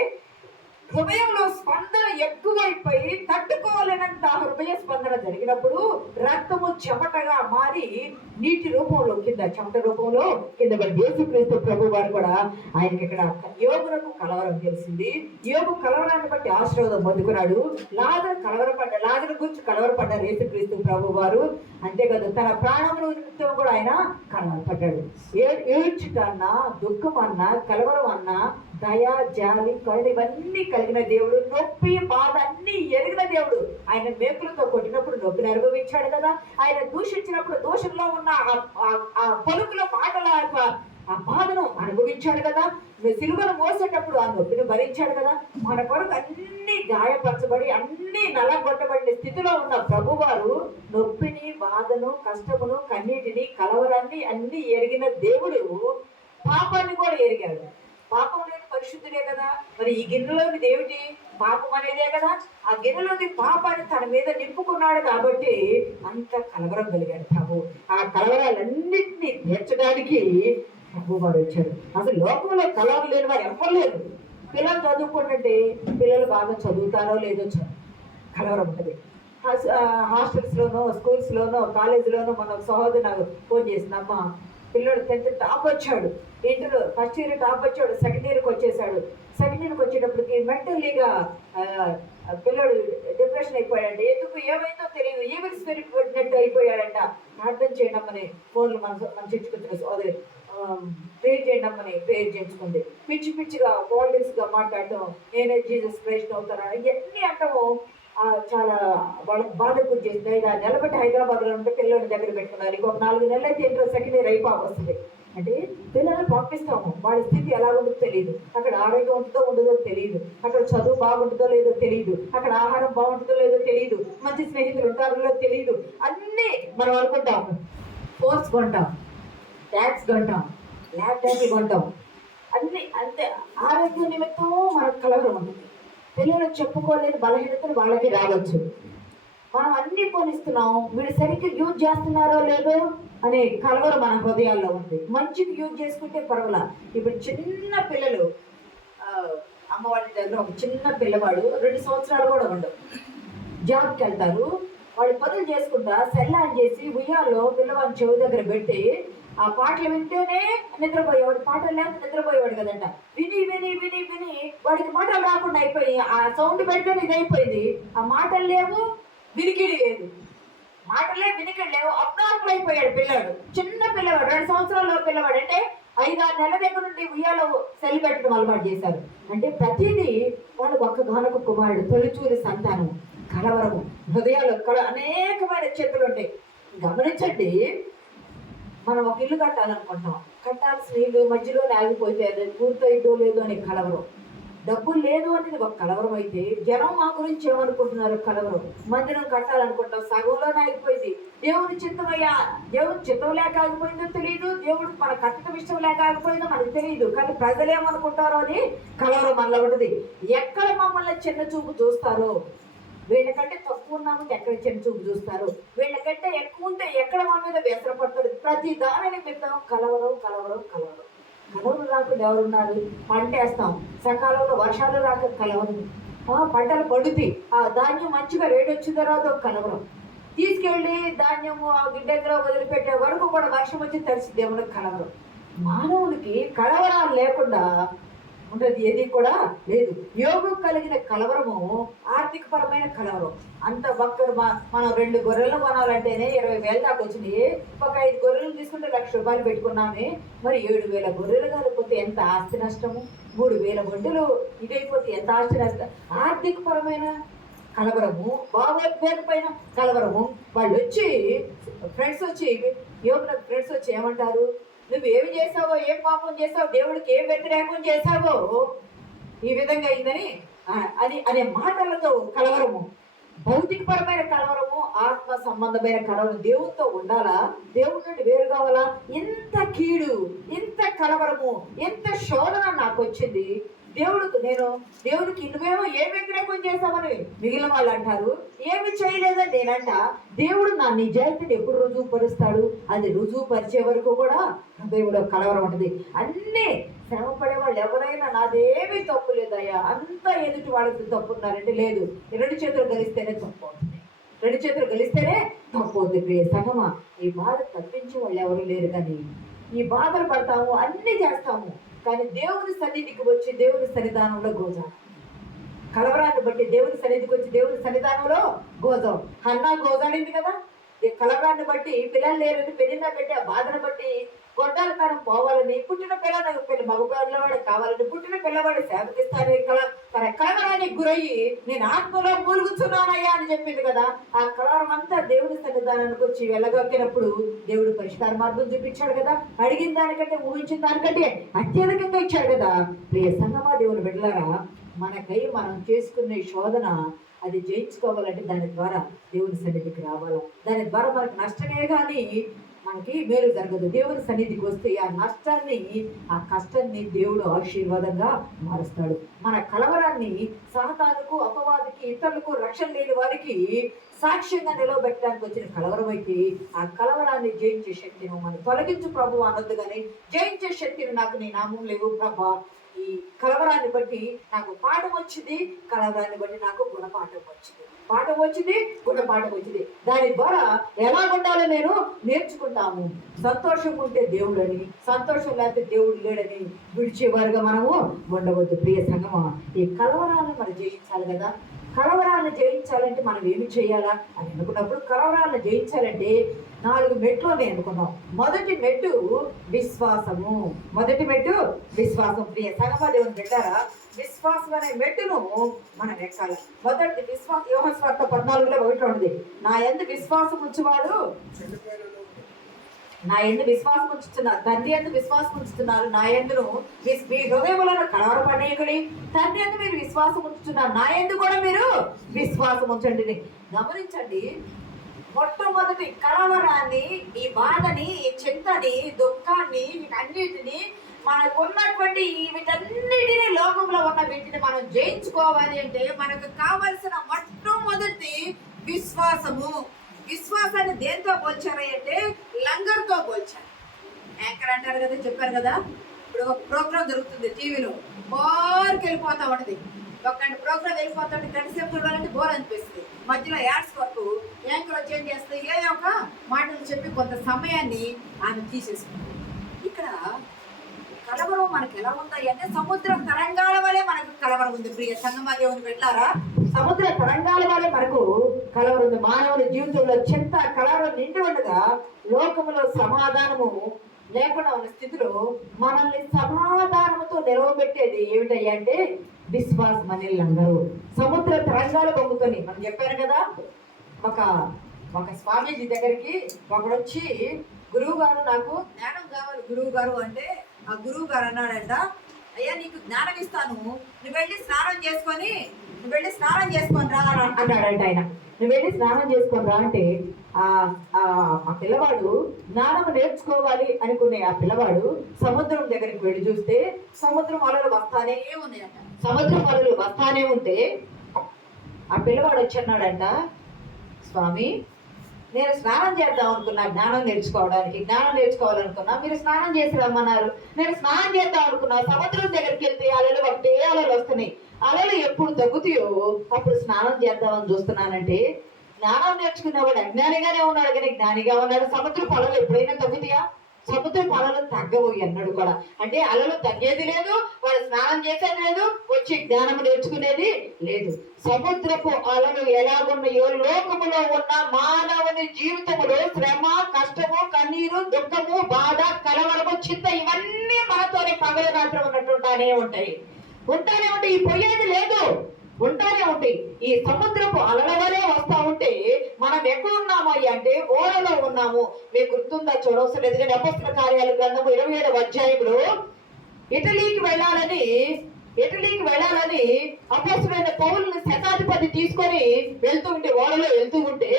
హృదయంలో స్పందన ఎక్కువైపోయి తట్టుకోలేనంత హృదయ స్పందన జరిగినప్పుడు రక్తము చెమటగా మారి నీటి రూపంలో చెమట రూపంలో కింద పడి యేసుక్రీస్తు ప్రభు వారు కూడా ఆయనకి ఇక్కడ యోగులకు కలవరం తెలిసింది. యోగు కలవరాన్ని బట్టి ఆశీర్వాదం పొందుకున్నాడు. లాజరు గురించి కలవరపడ్డారు యేసుక్రీస్తు ప్రభు వారు. అంతేకాదు తన ప్రాణముల నిమిత్తం కూడా ఆయన కలవరపడ్డాడు. ఏడ్చుటన్నా, దుఃఖం అన్నా, కలవరం అన్నా, దయ, జాలి, కరుణ ఇవన్నీ కలిగిన దేవుడు, నొప్పి, బాధ అన్ని ఎరిగిన దేవుడు. ఆయన మేకులతో కొట్టినప్పుడు నొప్పిని అనుభవించాడు కదా. ఆయన దూషించినప్పుడు దోషంలో ఉన్న ఆ పలుకుల మాటల ఆ బాధను అనుభవించాడు కదా. సిలువను మోసేటప్పుడు ఆ నొప్పిని భరించాడు కదా. మన కొరకు అన్ని గాయపరచబడి అన్ని నలగొట్టబడిన స్థితిలో ఉన్న ప్రభువారు నొప్పిని, బాధను, కష్టమును, కన్నీటిని, కలవరాన్ని అన్ని ఎరిగిన దేవుడు పాపాన్ని కూడా ఎరిగాడు. పాపం లేని పరిశుద్ధుడే కదా. మరి ఈ గిన్నెలోని ఏమిటి? పాపం అనేదే కదా. ఆ గిన్నెలోని పాపాన్ని తన మీద నింపుకున్నాడు కాబట్టి అంత కలవరం కలిగాడు ప్రభు. ఆ కలవరాలన్నింటినీ తీర్చడానికి ప్రభు వారు వచ్చారు. అసలు లోకంలో కలవరం లేని వారు ఎవరు లేరు. పిల్లలు చదువుకుంటుంటే పిల్లలు బాగా చదువుతారో లేదో కలవరం ఉంటుంది. హాస్టల్స్లోనో, స్కూల్స్లోనో, కాలేజీలోనో మన సహోదరు నాకు ఫోన్ చేసింది, అమ్మ పిల్లడు 10th టాప్ వచ్చాడు, ఇంటర్లో ఫస్ట్ ఇయర్ టాప్ వచ్చాడు, సెకండ్ ఇయర్కి వచ్చేసాడు. సెకండ్ ఇయర్కి వచ్చేటప్పటికి మెంటల్లీగా పిల్లడు డిప్రెషన్ అయిపోయాడంట. ఎందుకు ఏమైందో తెలియదు, ఈవిల్ స్పిరిట్ పడినట్టు అయిపోయాడంట. ప్రార్థన చేయడం అమ్మని ఫోన్లు మన చర్చకు ప్రేర్ చేయడం అమ్మని ప్రేర్ చేయించుకుంది. పిచ్చి పిచ్చిగా పాలిటిక్స్గా మాట్లాడటం, నేనే జీసస్ క్రైస్ట్ అవుతాను ఇవన్నీ అంటాము. చాలా వాళ్ళకి బాధ గురి చేసింది. నిలబెట్టి హైదరాబాద్లో ఉంటే పిల్లల్ని దగ్గర పెట్టుకున్నారు. ఇంకొక 4 నెలలు అయితే ఇంట్లో సెకండ్ ఇయర్ వస్తుంది. అంటే పిల్లల్ని పంపిస్తాము, వాళ్ళ స్థితి ఎలా ఉంటుందో తెలియదు, అక్కడ ఆరోగ్యం ఉంటుందో ఉండదో తెలియదు, అక్కడ చదువు బాగుంటుందో లేదో తెలియదు, అక్కడ ఆహారం బాగుంటుందో లేదో తెలియదు, మంచి స్నేహితులు ఉంటారో లేదో తెలియదు. అన్నీ మనం అనుకుంటాం. ఫోర్స్ కొంటాం, ట్యాక్స్ కొంటాం, ల్యాప్టాప్లు కొంటాం, అన్నీ అంతే. ఆరోగ్య నిమిత్తం మనకు కలవరం ఉంటుంది. పిల్లలు చెప్పుకోలేని బలహీనతలు వాళ్ళకి రావచ్చు. మనం అన్ని పోనిస్తున్నాం, వీడు సరిగ్గా యూజ్ చేస్తున్నారో లేదో అనే కలవరం మన హృదయాల్లో ఉంది. మంచిగా యూజ్ చేసుకుంటే పర్వాలా. ఇప్పుడు చిన్న పిల్లలు, అమ్మ వాళ్ళ దగ్గర ఒక చిన్న పిల్లవాడు 2 సంవత్సరాలు కూడా ఉండవు, జాబ్కి వెళ్తారు. వాళ్ళు పనులు చేసుకుంటా సెల్ ఆన్ చేసి ఉయ్యాల్లో పిల్లవాడిని చెవి దగ్గర పెట్టి ఆ పాటలు వింటేనే నిద్రపోయేవాడు. పాటలు లేక నిద్రపోయేవాడు కదంట. విని విని విని విని వాడికి మాటలు రాకుండా అయిపోయి ఆ సౌండ్ పెడితేనే ఇది అయిపోయింది. ఆ మాటలు లేవు, వినికిడి లేదు, మాటలే వినికిడి లేవు, అబ్నార్మల్ అయిపోయాడు పిల్లాడు. చిన్న పిల్లవాడు, 2 సంవత్సరాల పిల్లవాడు. అంటే 5-6 నెలల దగ్గర నుండి ఉయ్యాలో సెల్ పెట్టడం అలవాటు చేశారు. అంటే ప్రతిదీ వాళ్ళు ఒక్కగానొక కుమారుడు, తొలిచూరి సంతానం, కలవరము, హృదయాలు అనేకమైన చేతులు ఉంటాయి. గమనించండి, మనం ఒక ఇల్లు కట్టాలనుకుంటాం, కట్టాల్సిన ఇల్లు మధ్యలోనే ఆగిపోతే అది పూర్తయిద్దో లేదో అని కలవరం. డబ్బులు లేదు అనేది ఒక కలవరం అయితే, జనం మా గురించి ఏమనుకుంటున్నారు కలవరం. మందిరం కట్టాలనుకుంటాం, సగంలోనే అయిపోయింది. దేవుని చిత్తమయ్యా, దేవుని చిత్తం లేక ఆగిపోయిందో తెలియదు, దేవుడు మన కట్టడం ఇష్టం లేక ఆగిపోయిందో మనకు తెలియదు, కానీ ప్రజలు ఏమనుకుంటారో అని కలవరం మనలో ఉంటుంది. ఎక్కడ మమ్మల్ని చిన్న చూపు చూస్తారో, వీళ్ళకంటే తక్కువ ఉన్నాము ఎక్కడ చిన్న చూపు చూస్తారు, వీళ్ళకంటే ఎక్కువ ఉంటే ఎక్కడ మా మీద వ్యసన పడతారు. ప్రతి దాని నిమిత్తం కలవరం కలవరం కలవరం. కలవరం రాకుండా ఎవరున్నారు? పంట వేస్తాం, సకాలంలో వర్షాలు రాక కలవరం. పంటలు పడుతాయి, ఆ ధాన్యం మంచిగా రేటు వచ్చిన తర్వాత ఒక కలవరం. తీసుకెళ్ళి ధాన్యము ఆ గిడ్డెగ్గర వదిలిపెట్టే వరకు కూడా వర్షం వచ్చి తడిసి దేవునికి కలవరం. మానవునికి కలవరాలు లేకుండా ఉంటుంది ఏది కూడా లేదు. యోగం కలిగిన కలవరము ఆర్థిక పరమైన కలవరం. అంత భక్తుడు మనం 2 గొర్రెలు కొనాలంటేనే 20,000 దాకా వచ్చినాయి. ఒక 5 గొర్రెలు తీసుకుంటే ₹1,00,000 పెట్టుకున్నామే, మరి 7,000 గొర్రెలు కాకపోతే ఎంత ఆస్తి నష్టము, 3,000 ఒడ్డులు ఇదైపోతే ఎంత ఆస్తి నష్టం. ఆర్థిక పరమైన కలవరము, భావోద్వేగపైన కలవరము. వాళ్ళు వచ్చి ఫ్రెండ్స్ వచ్చి యోగులకు ఫ్రెండ్స్ వచ్చి ఏమంటారు, నువ్వు ఏమి చేసావో, ఏం పాపం చేసావు, దేవుడికి ఏం వ్యతిరేకం చేసావో ఈ విధంగా అయిందని అనే మాటలతో కలవరము. భౌతికపరమైన కలవరము, ఆత్మ సంబంధమైన కలవరం. దేవునితో ఉండాలా, దేవుడి నుండి వేరు కావాలా, ఎంత కీడు, ఎంత కలవరము, ఎంత శోధన నాకు వచ్చింది. దేవుడికి నువ్వేమో ఏ వ్యతిరేకం చేస్తామని మిగిలిన వాళ్ళు అంటారు, ఏమి చేయలేదని నేనంట. దేవుడు నా నిజాయితీని ఎప్పుడు రుజువు పరుస్తాడు, అది రుజువు పరిచే వరకు కూడా దేవుడు కలవరం ఉంటుంది. అన్నీ శ్రమ పడే వాళ్ళు ఎవరైనా నాదేమీ తప్పు లేదయ్యా, అంతా ఎదుటి వాళ్ళకి తప్పు ఉన్నారంటే లేదు. 2 చేతులు కలిస్తేనే తప్పు అవుతుంది, 2 చేతులు కలిస్తేనే తప్పు అవుతుంది. ప్రియ సంగమా, ఈ బాధ తప్పించే వాళ్ళు ఎవరు లేరు, కానీ ఈ బాధలు పడతాము, అన్నీ చేస్తాము, కానీ దేవుని సన్నిధికి వచ్చి దేవుని సన్నిధానంలో గోజాం. కలవరాన్ని బట్టి దేవుని సన్నిధికి వచ్చి దేవుని సన్నిధానంలో గోజాం. హన్నా గోజాడింది కదా, కలవరాన్ని బట్టి పిల్లలు లేరని పెళ్ళిన పెట్టి ఆ బాధను బట్టి గొడ్డాలతనం పోవాలని, పుట్టిన మగ పిల్లవాడు కావాలని, పుట్టిన పిల్లవాడు సేవకిస్తాను కలవరానికి గురయ్యి నేను ఆత్మలో మూలుగుతున్నానయ్యా అని చెప్పింది కదా. ఆ కలవరం అంతా దేవుని సన్నిధానానికి వచ్చి వెళ్ళగొక్కినప్పుడు దేవుడు పరిష్కార మార్గం చూపించాడు కదా. అడిగిన దానికంటే ఊహించిన దానికంటే అత్యధికంగా ఇచ్చాడు కదా. ప్రియ సంగమా, దేవుని బిడ్డలారా, మనకై మనం చేసుకునే శోధన అది జయించుకోవాలంటే దాని ద్వారా దేవుని సన్నిధికి రావాలి. దాని ద్వారా మనకు నష్టమే కానీ మనకి మేలు జరగదు. దేవుని సన్నిధికి వస్తే ఆ నష్టాన్ని, ఆ కష్టాన్ని దేవుడు ఆశీర్వాదంగా మారుస్తాడు. మన కలవరాన్ని సాతానుకు, అపవాదికి, ఇతరులకు, రక్షణ లేని వారికి సాక్ష్యంగా నిలవబెట్టడానికి వచ్చిన కలవరం అయితే, ఆ కలవరాన్ని జయించే శక్తిని మనం తొలగించు ప్రభు అనొద్దు, కానీ జయించే శక్తిని నాకు నీ నామం లేవు ప్రభా. ఈ కలవరాన్ని బట్టి నాకు పాఠం వచ్చింది, కలవరాన్ని బట్టి నాకు గుణపాఠం వచ్చింది, పాఠం వచ్చింది, గుణపాఠం వచ్చింది. దాని ద్వారా ఎలా ఉండాలో నేను నేర్చుకుంటాము. సంతోషం ఉంటే దేవుడని, సంతోషం లేకపోతే దేవుడు లేడని విడిచేవారుగా మనము ఉండవద్దు. ప్రియ సంగమా, ఈ కలవరాన్ని మనం జయించాలి కదా. కలవరాలను జయించాలంటే మనం ఏమి చేయాలా అని అనుకున్నప్పుడు, కలవరాలను జయించాలంటే 4 మెట్లు అని అనుకున్నాం. మొదటి మెట్టు విశ్వాసము. మొదటి మెట్టు విశ్వాసం. ప్రియ సంగమా, దేవుని బిడ్డారా, విశ్వాసం అనే మెట్టును మనం ఎక్కాలి. మొదటి విశ్వాసం. యోహాను సువార్త 14:1 ఉంది, నా యందు విశ్వాసం ఉంచువాడు నా యందు విశ్వాసం ఉంచుతున్నారు, తండ్రి యందు విశ్వాసం ఉంచుతున్నారు, నా యందును మీ హృదయములను కలవరపడేయకుడి. తండ్రి యందు మీరు విశ్వాసం ఉంచుతున్నారు, నా యందు కూడా మీరు విశ్వాసం ఉంచండి. గమనించండి, మొట్టమొదటి కలవరాన్ని, ఈ బాధని, ఈ చింతని, దుఃఖాన్ని, వీటన్నిటిని, మనకున్నటువంటి వీటన్నిటిని, లోకంలో ఉన్న వీటిని మనం జయించుకోవాలి అంటే మనకు కావలసిన మొట్టమొదటి విశ్వాసము. విశ్వాసాన్ని దేంతో పోల్చారు అంటే లంగర్తో పోల్చారు. యాంకర్ అంటారు కదా, చెప్పారు కదా, ఇప్పుడు ఒక ప్రోగ్రామ్ జరుగుతుంది టీవీలో, బోర్కి వెళ్ళిపోతా ఉంటుంది. ఒక గంట ప్రోగ్రామ్ వెళ్ళిపోతా ఉంటే గంట సేపు చూడాలంటే బోర్ అనిపిస్తుంది. మధ్యలో యాడ్స్ వరకు యాంకర్ వచ్చి ఏం చేస్తుంది, ఏ ఒక మాటలు చెప్పి కొంత సమయాన్ని ఆమె తీసేసుకుంటుంది. ఇక్కడ కలవరం మనకి ఎలా ఉంటాయి అంటే సముద్ర తరంగాల వలె మనకు కలవరం ఉంది. ప్రియ సంగమా, దేవుని బిడ్డలారా, సముద్ర తరంగాల వలె మనకు కలవరం ఉంది. మానవుని జీవితంలో చింత, కలవరం నిండి ఉండగా లోకములో సమాధానము లేకుండా ఉన్న స్థితిలో మనల్ని సమాధానముతో నిలవబెట్టేది ఏమిటయ్యా అంటే విశ్వాసం అనే లంగరు. సముద్ర తరంగాలు పొంగుకొని మనం చెప్పారు కదా, ఒక స్వామీజీ దగ్గరికి ఒకడు వచ్చి, గురువు గారు నాకు జ్ఞానం కావాలి గురువు గారు అంటే, ఆ గురువు గారు అన్నాడంట, అయ్యా నీకు జ్ఞానం ఇస్తాను, నువ్వు వెళ్ళి స్నానం చేసుకొని రా అన్నాడంట ఆయన. నువ్వు వెళ్ళి స్నానం చేసుకొని రా అంటే ఆ ఆ పిల్లవాడు జ్ఞానం నేర్చుకోవాలి అనుకునే ఆ పిల్లవాడు సముద్రం దగ్గరికి వెళ్ళి చూస్తే సముద్రం అలలు వస్తానే ఉన్నాయంట. సముద్రం అలలు వస్తానే ఉంటే ఆ పిల్లవాడు వచ్చన్నాడంట, స్వామి నేను స్నానం చేద్దాం అనుకున్నా, జ్ఞానం నేర్చుకోవాలనుకున్నా, మీరు స్నానం చేసి రమ్మన్నారు. నేను స్నానం చేద్దాం అనుకున్నా, సముద్రం దగ్గరికి వెళ్తే అలలు ఒకటే అలలు వస్తున్నాయి. అలలు ఎప్పుడు తగ్గుతాయో అప్పుడు స్నానం చేద్దామని చూస్తున్నానంటే, జ్ఞానం నేర్చుకున్నవాడు అజ్ఞానిగానే ఉన్నాడు కానీ జ్ఞానిగా ఉన్నాడు. సముద్రపు అలలు ఎప్పుడైనా తగ్గుతాయా? సముద్రపు అలలు తగ్గవు ఎన్నడు కూడా. అంటే అలలు తగ్గేది లేదు, వాడు స్నానం చేసేది లేదు, వచ్చి జ్ఞానం నేర్చుకునేది లేదు. సముద్రపు అలలు ఎలాగున్నాయో లోకములో ఉన్న మానవుని జీవితంలో శ్రమ, కష్టము, కన్నీరు, దుఃఖము, బాధ, కలవరము, చింత ఇవన్నీ మనతోనే పగలు రాత్రి ఉన్నట్టుంటానే ఉంటాయి. ఈ పోయేది లేదు, ఉంటానే ఉంటాయి. ఈ సముద్రపు అలల వలె వస్తా ఉంటే మనం ఎక్కడున్నాము అంటే ఓడలో ఉన్నాము. మీకు గుర్తుందా? చూడవలసిన లేదు కానీ అపొస్తలుల కార్యాల గ్రంథము 27వ అధ్యాయంలో ఇటలీకి వెళ్ళాలని అపొస్తలుడైన పౌలుని శతాధిపతి తీసుకొని ఓడలో వెళ్తూ ఉంటే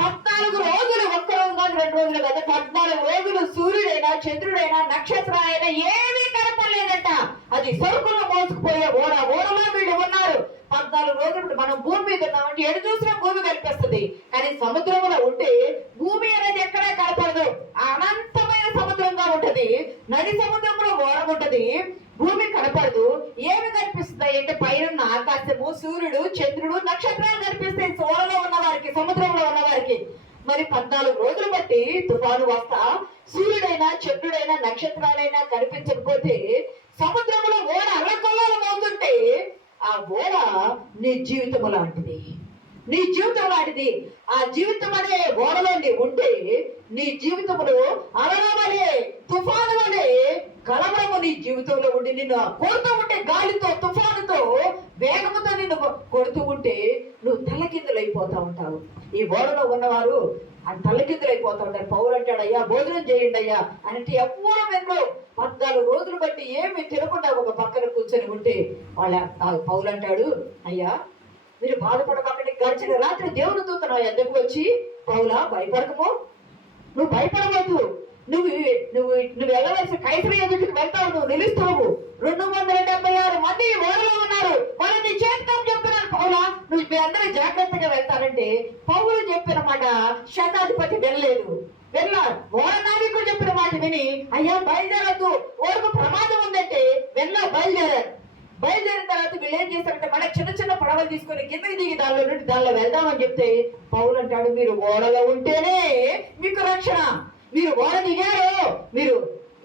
14 రోజులు, ఒక్క రోజు కాదు 2 రోజులు కాదు, 14 రోజులు సూర్యుడైనా చంద్రుడైనా నక్షత్రాలైనా ఏమీ కనపడలేదట. అది సరుకులు మోసుకుపోయే ఓడలో వీళ్ళు ఉన్నారు. 14 రోజులు మనం భూమి మీద ఉన్నామంటే ఎటు చూసినా భూమి కనిపిస్తుంది, కానీ సముద్రంలో ఉంటే భూమి అనేది ఎక్కడా కనపడదు. అనంతమైన సముద్రంగా ఉంటది. నడి సముద్రంలో ఓడ ఉంటది, భూమి కనపడదు. ఏమి కనిపిస్తాయి అంటే పైన ఆకాశము, సూర్యుడు, చంద్రుడు, నక్షత్రాలు కనిపిస్తాయి ఓడలో ఉన్న వారికి, సముద్రంలో ఉన్న వారికి. మరి 14 రోజులు బట్టి తుఫాను వస్తా సూర్యుడైనా చంద్రుడైనా నక్షత్రాలైనా కనిపించకపోతే సముద్రంలో ఓడ అల్లకొల్లాలం అవుతుంటే ఆ ఓడ నీ జీవితం లాంటిది. ఆ జీవితం అనే ఓడలో నీ ఉంటే నీ జీవితంలో అలల వలె, తుఫాను వలె కలవరము నీ జీవితంలో ఉండి నిన్ను కొడుతూ ఉంటే, గాలితో, తుఫానుతో, వేగముతో నిన్ను కొడుతూ ఉంటే నువ్వు తల్లకిందులైపోతా ఉంటావు. ఈ ఓడలో ఉన్నవారు తల్లకిందులైపోతా ఉంటారు. పౌలు అంటాడు, అయ్యా భోజనం చేయండి అయ్యా అంటే ఎవ్వరూ వినరు. 14 రోజులు బట్టి ఏమి తినకుండా ఒక పక్కన కూర్చొని ఉంటే పౌలు అంటాడు, అయ్యా మీరు బాధపడకండి, గడిచిన రాత్రి దేవుని దూత నా ఎద్దకు వచ్చి, పౌలా భయపడకము, నువ్వు భయపడవద్దు, నువ్వు వెళ్ళవలసిన కైసరి ఎదుటికి వెళ్తావు, నువ్వు నిలుస్తావు. 276 మంది ఓడలో ఉన్నారు, వాళ్ళు నీ చేస్తాం చెప్తున్నాను పౌలా, నువ్వు మీ అందరూ జాగ్రత్తగా వెళ్తారంటే పౌలు చెప్పిన మాట శతాధిపతి వెళ్ళలేదు. ఓడ నావికుడు చెప్పిన మాట విని, అయ్యా బయలుదేరద్దు, ఓడకు ప్రమాదం ఉందంటే బయలుదేరిన తర్వాత వీళ్ళు ఏం చేస్తారంటే మన చిన్న పడవలు తీసుకొని కిందకి దిగి దానిలో వెళ్దామని చెప్తే పౌలు అంటాడు, మీరు ఓడలో ఉంటేనే మీకు రక్షణ, మీరు ఓడ దిగారు, మీరు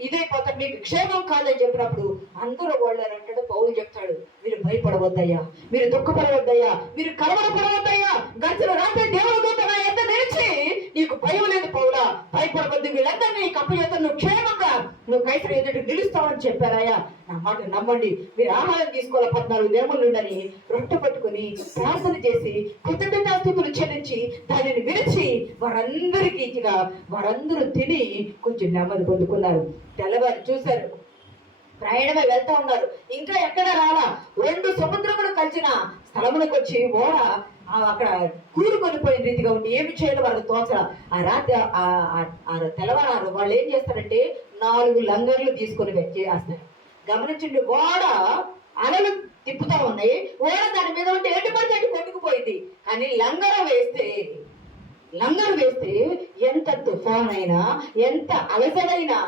ఇదైపోతారు, మీకు క్షేమం కాదని చెప్పినప్పుడు అందరూ ఓడలేరంటాడు. పౌలు చెప్తాడు, మీరు భయపడవద్దయ్యా, మీరు దుఃఖపడవద్దయ్యా, మీరు కలవరపడవద్దయ్యా, గడిచిన రాత్రి దేవుడు దూత నా ఎంత నిలిచి నీకు భయం లేదు పౌలా, భయపడవద్దు, వీళ్ళందరినీ కప్పచేత నువ్వు క్షేమంగా నువ్వు కైసరి ఎదుటి నిలుస్తావని చెప్పారయ్యా, నా మాట నమ్మండి. మీరు ఆహారం తీసుకోవాలి 14 దినముల నుండి రొట్టె పట్టుకుని ప్రార్థన చేసి కృతజ్ఞతాస్తుతులు చెల్లించి దానిని విరిచి వారందరూ తిని కొంచెం నెమ్మది పొందుకున్నారు. తెల్లవారు చూశారు, ప్రయాణమే వెళ్తా ఉన్నారు, ఇంకా ఎక్కడ రాలా. 2 సముద్రములు కలిసిన స్థలములకు వచ్చి ఓడ అక్కడ కూరుకొని పోయిన రీతిగా ఉండి ఏమి చేయాలి వాళ్ళకి తోచల. ఆ రాత్రి తెల్లవారు వాళ్ళు ఏం చేస్తారంటే 4 లంగర్లు తీసుకొని వచ్చేస్తారు. గమనించండి, ఓడ అలలు తిప్పుతా ఉన్నాయి, ఓడ దాని మీద ఉంటే ఎటు పడితే అటు కొట్టుకుపోయింది. కానీ లంగరు వేస్తే ఎంత తుఫాన్ అయినా, ఎంత అలసడైనా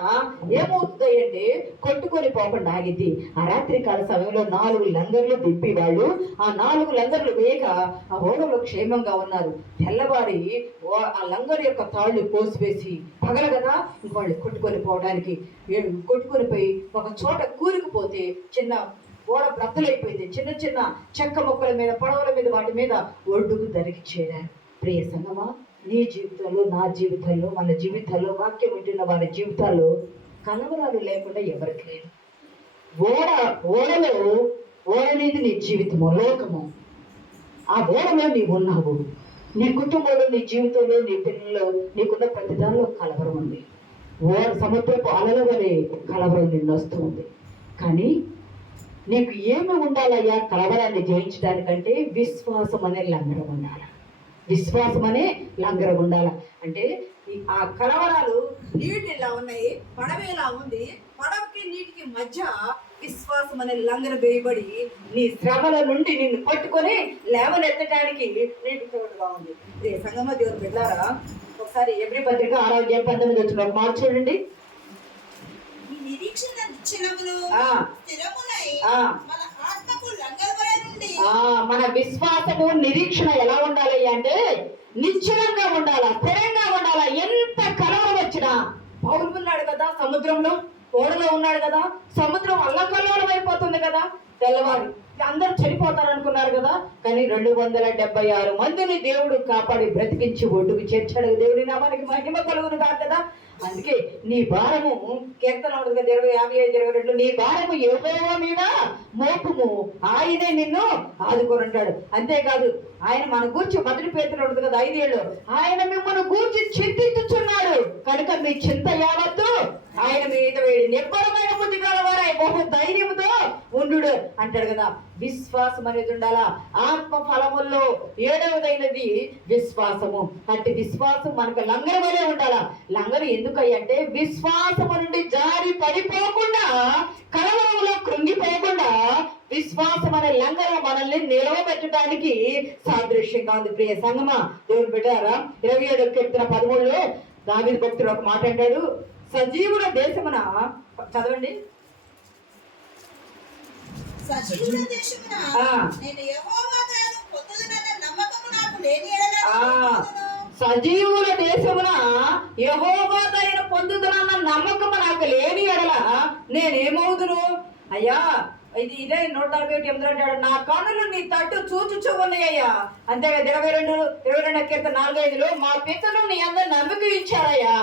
ఏమవుతుంది అంటే కొట్టుకొని పోకుండా ఆగిద్ది. ఆ రాత్రి కాల సమయంలో 4 లంగర్లు దింపి వాళ్ళు ఆ 4 లంగర్లు వేయక ఆ ఓడలో క్షేమంగా ఉన్నారు. తెల్లవారి ఆ లంగర్ యొక్క తాళ్ళు కోసివేసి పగల కదా వాళ్ళు కొట్టుకొని పోయి ఒక చోట కూరుకుపోతే చిన్న ఓడ బ్రద్దలైపోయింది. చిన్న చెక్క మొక్కల మీద, పడవల మీద, వాటి మీద ఒడ్డుకు దరికి చేరారు. ప్రియ సంగమా, నీ జీవితంలో, నా జీవితంలో, మన జీవితాల్లో, వాక్యం వింటున్న వారి జీవితాల్లో కలవరాలు లేకుండా ఎవరికి లేదు. ఓడ అనేది నీ జీవితము, లోకము. ఆ ఓడలో నీవు ఉన్నావు. నీ కుటుంబంలో, నీ జీవితంలో, నీ పిల్లల్లో, నీకున్న ప్రతి దానిలో కలవరం ఉంది. సముద్రపు అలల వలె కలవరం నిన్ను వస్తుంది. కానీ నీకు ఏమి ఉండాలయ్యా కలవరాన్ని జయించడానికంటే విశ్వాసం అనే లంగరం ఉండాలి. విశ్వాసం అనే లంగరం ఉండాలి. అంటే ఆ కలవరాలు నీటి ఇలా ఉన్నాయి, పడవ ఇలా ఉంది, పడవకి నీటికి మధ్య విశ్వాసం అనే లంగర వేయబడి నీ శ్రమల నుండి నిన్ను పట్టుకొని లేవనెత్తడానికి నీటి తోడుగా ఉంది. ఇదే సంగమ దేవుని బిడ్డారా, ఒకసారి ఎబ్రీ పత్రిక 6:19 మాట చూడండి. ఈ నిరీక్షణ నిశ్చలములు స్థిరములై మన ఆత్మకు లంగరువలె నుండి. మన విశ్వాసము నిరీక్షణ ఎలా ఉండాలి అంటే నిశ్చలంగా ఉండాలా, స్థిరంగా ఉండాలా. ఎంత కలవరం వచ్చినా, పౌలు ఉన్నాడు కదా సముద్రంలో, ఓడలో ఉన్నాడు కదా, సముద్రం అల్లకల్లోలం అయిపోతుంది కదా, తెల్లవారి అందరూ చనిపోతారు అనుకున్నారు కదా, కానీ 276 మందిని దేవుడు కాపాడి బ్రతికించి ఒడ్డుకు చేర్చాడు. దేవుడి నామానికి మహిమ కలుగును కాదు కదా. అందుకే నీ భారము, కీర్తన ఉంటుంది కదా 55:22, నీ భారము యెహోవా మీద మోపుము, ఆయనే నిన్ను ఆదుకోనంటాడు. అంతేకాదు ఆయన మన గూర్చి మొదటి పేతురు ఉంటుంది కదా 5:7, ఆయన మిమ్మల్ని గూర్చి చింతించుచున్నాడు కనుక మీ చింత యావత్తు ఆయన మీద వేడి, నిబ్బరమైన బుద్ధి కలవారై బహు ధైర్యముతో ఉండు అంటాడు కదా. విశ్వాసం అనేది ఉండాలా. ఆత్మ ఫలముల్లో 7వదైనది విశ్వాసము. అట్టి విశ్వాసం మనకు లంగరు వలె ఉండాలా. లంగరు ఎందుకంటే విశ్వాసము నుండి జారి పడిపోకుండా, కలవరంలో కృంగిపోకుండా విశ్వాసం అనే లంగరు మనల్ని నిలవబెట్టడానికి సాదృశ్యంగా ఉంది. ప్రియ సంగమా దేవుని బిడ్డారా, 27:13 దావీదు భక్తుడు ఒక మాట అంటాడు, సజీవుల దేశమున, చదవండి, సజీవుల దేశమున నేను యెహోవా దయను పొందుదునన్న నమ్మకము నాకు లేని యెడల సజీవుల దేశమున యెహోవా దయను పొందుదునన్న నమ్మకము నాకు లేని ఎడల నేనేమవుదును? అయ్యా ఇదే 141 అంటాడు, నా కన్నులు నీ తట్టు చూచుచూ ఉన్నాయ్యా. అంతేగా 22 కీర్తన 4:5, మా పితరులు నీ అందరు నమ్మకం ఇచ్చారయ్యా,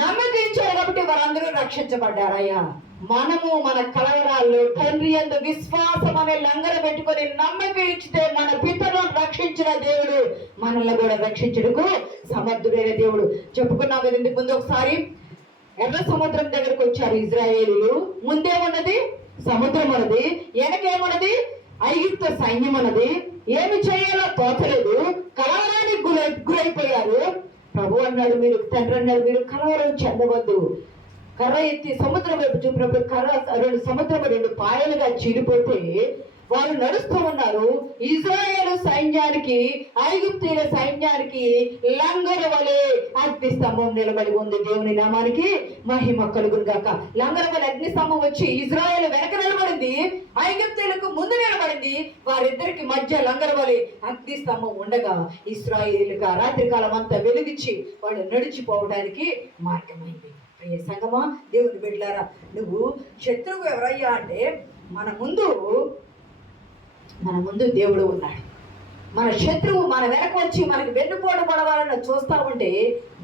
నమ్మకం ఇచ్చారు కాబట్టి వారందరూ రక్షించబడ్డారయ్యా. మనము మన కలవరాల్లో తండ్రి యందు విశ్వాసం అనే లంగర పెట్టుకొని నమ్మకం ఇచ్చితే మన పితరులను రక్షించిన దేవుడు మనల్ని కూడా రక్షించుటకు సమర్థుడైన దేవుడు. చెప్పుకున్నాం కదా ఇందుకు ముందు ఒకసారి, ఎర్ర సముద్రం దగ్గరకు వచ్చారు ఇజ్రాయేలీలు. ముందే ఉన్నది సముద్రం ఉన్నది, వెనకేమున్నది ఐగుప్తు సైన్యం ఉన్నది. ఏమి చేయాలో తోచలేదు, కలవరానికి గురైపోయారు. ప్రభు అన్నాడు, మీరు తండ్రి అన్నాడు, మీరు కలవరం చెందవద్దు. కర్ర ఎత్తి సముద్రం వైపు చూపినప్పుడు సముద్రం 2 పాయలుగా చీలిపోతే వాళ్ళు నడుస్తూ ఉన్నారు. ఇజ్రాయేలు సైన్యానికి ఐగుప్తీయుల సైన్యానికి లంగరు వలె అగ్ని స్తంభం నిలబడి ఉంది. దేవుని నామానికి మహిమ కలుగును గాక. లంగరు వలె అగ్ని స్తంభం వచ్చి ఇజ్రాయేల్ వెనక నిలబడింది, ఐగుప్తీయులకు ముందు నిలబడింది. వారిద్దరికి మధ్య లంగరు వలె అగ్ని స్తంభం ఉండగా ఇశ్రాయేలుగా రాత్రి కాలం అంతా వెలుగిచ్చి వాళ్ళు నడిచిపోవడానికి మార్గమైంది. అయ్యే సంగమా దేవుని బిడ్డలారా, నువ్వు శత్రువు ఎవరయ్యా అంటే మన ముందు దేవుడు ఉన్నాడు. మన శత్రువు మన వెనక వచ్చి మనకి వెన్నుపోటు పడవాలని చూస్తా ఉంటే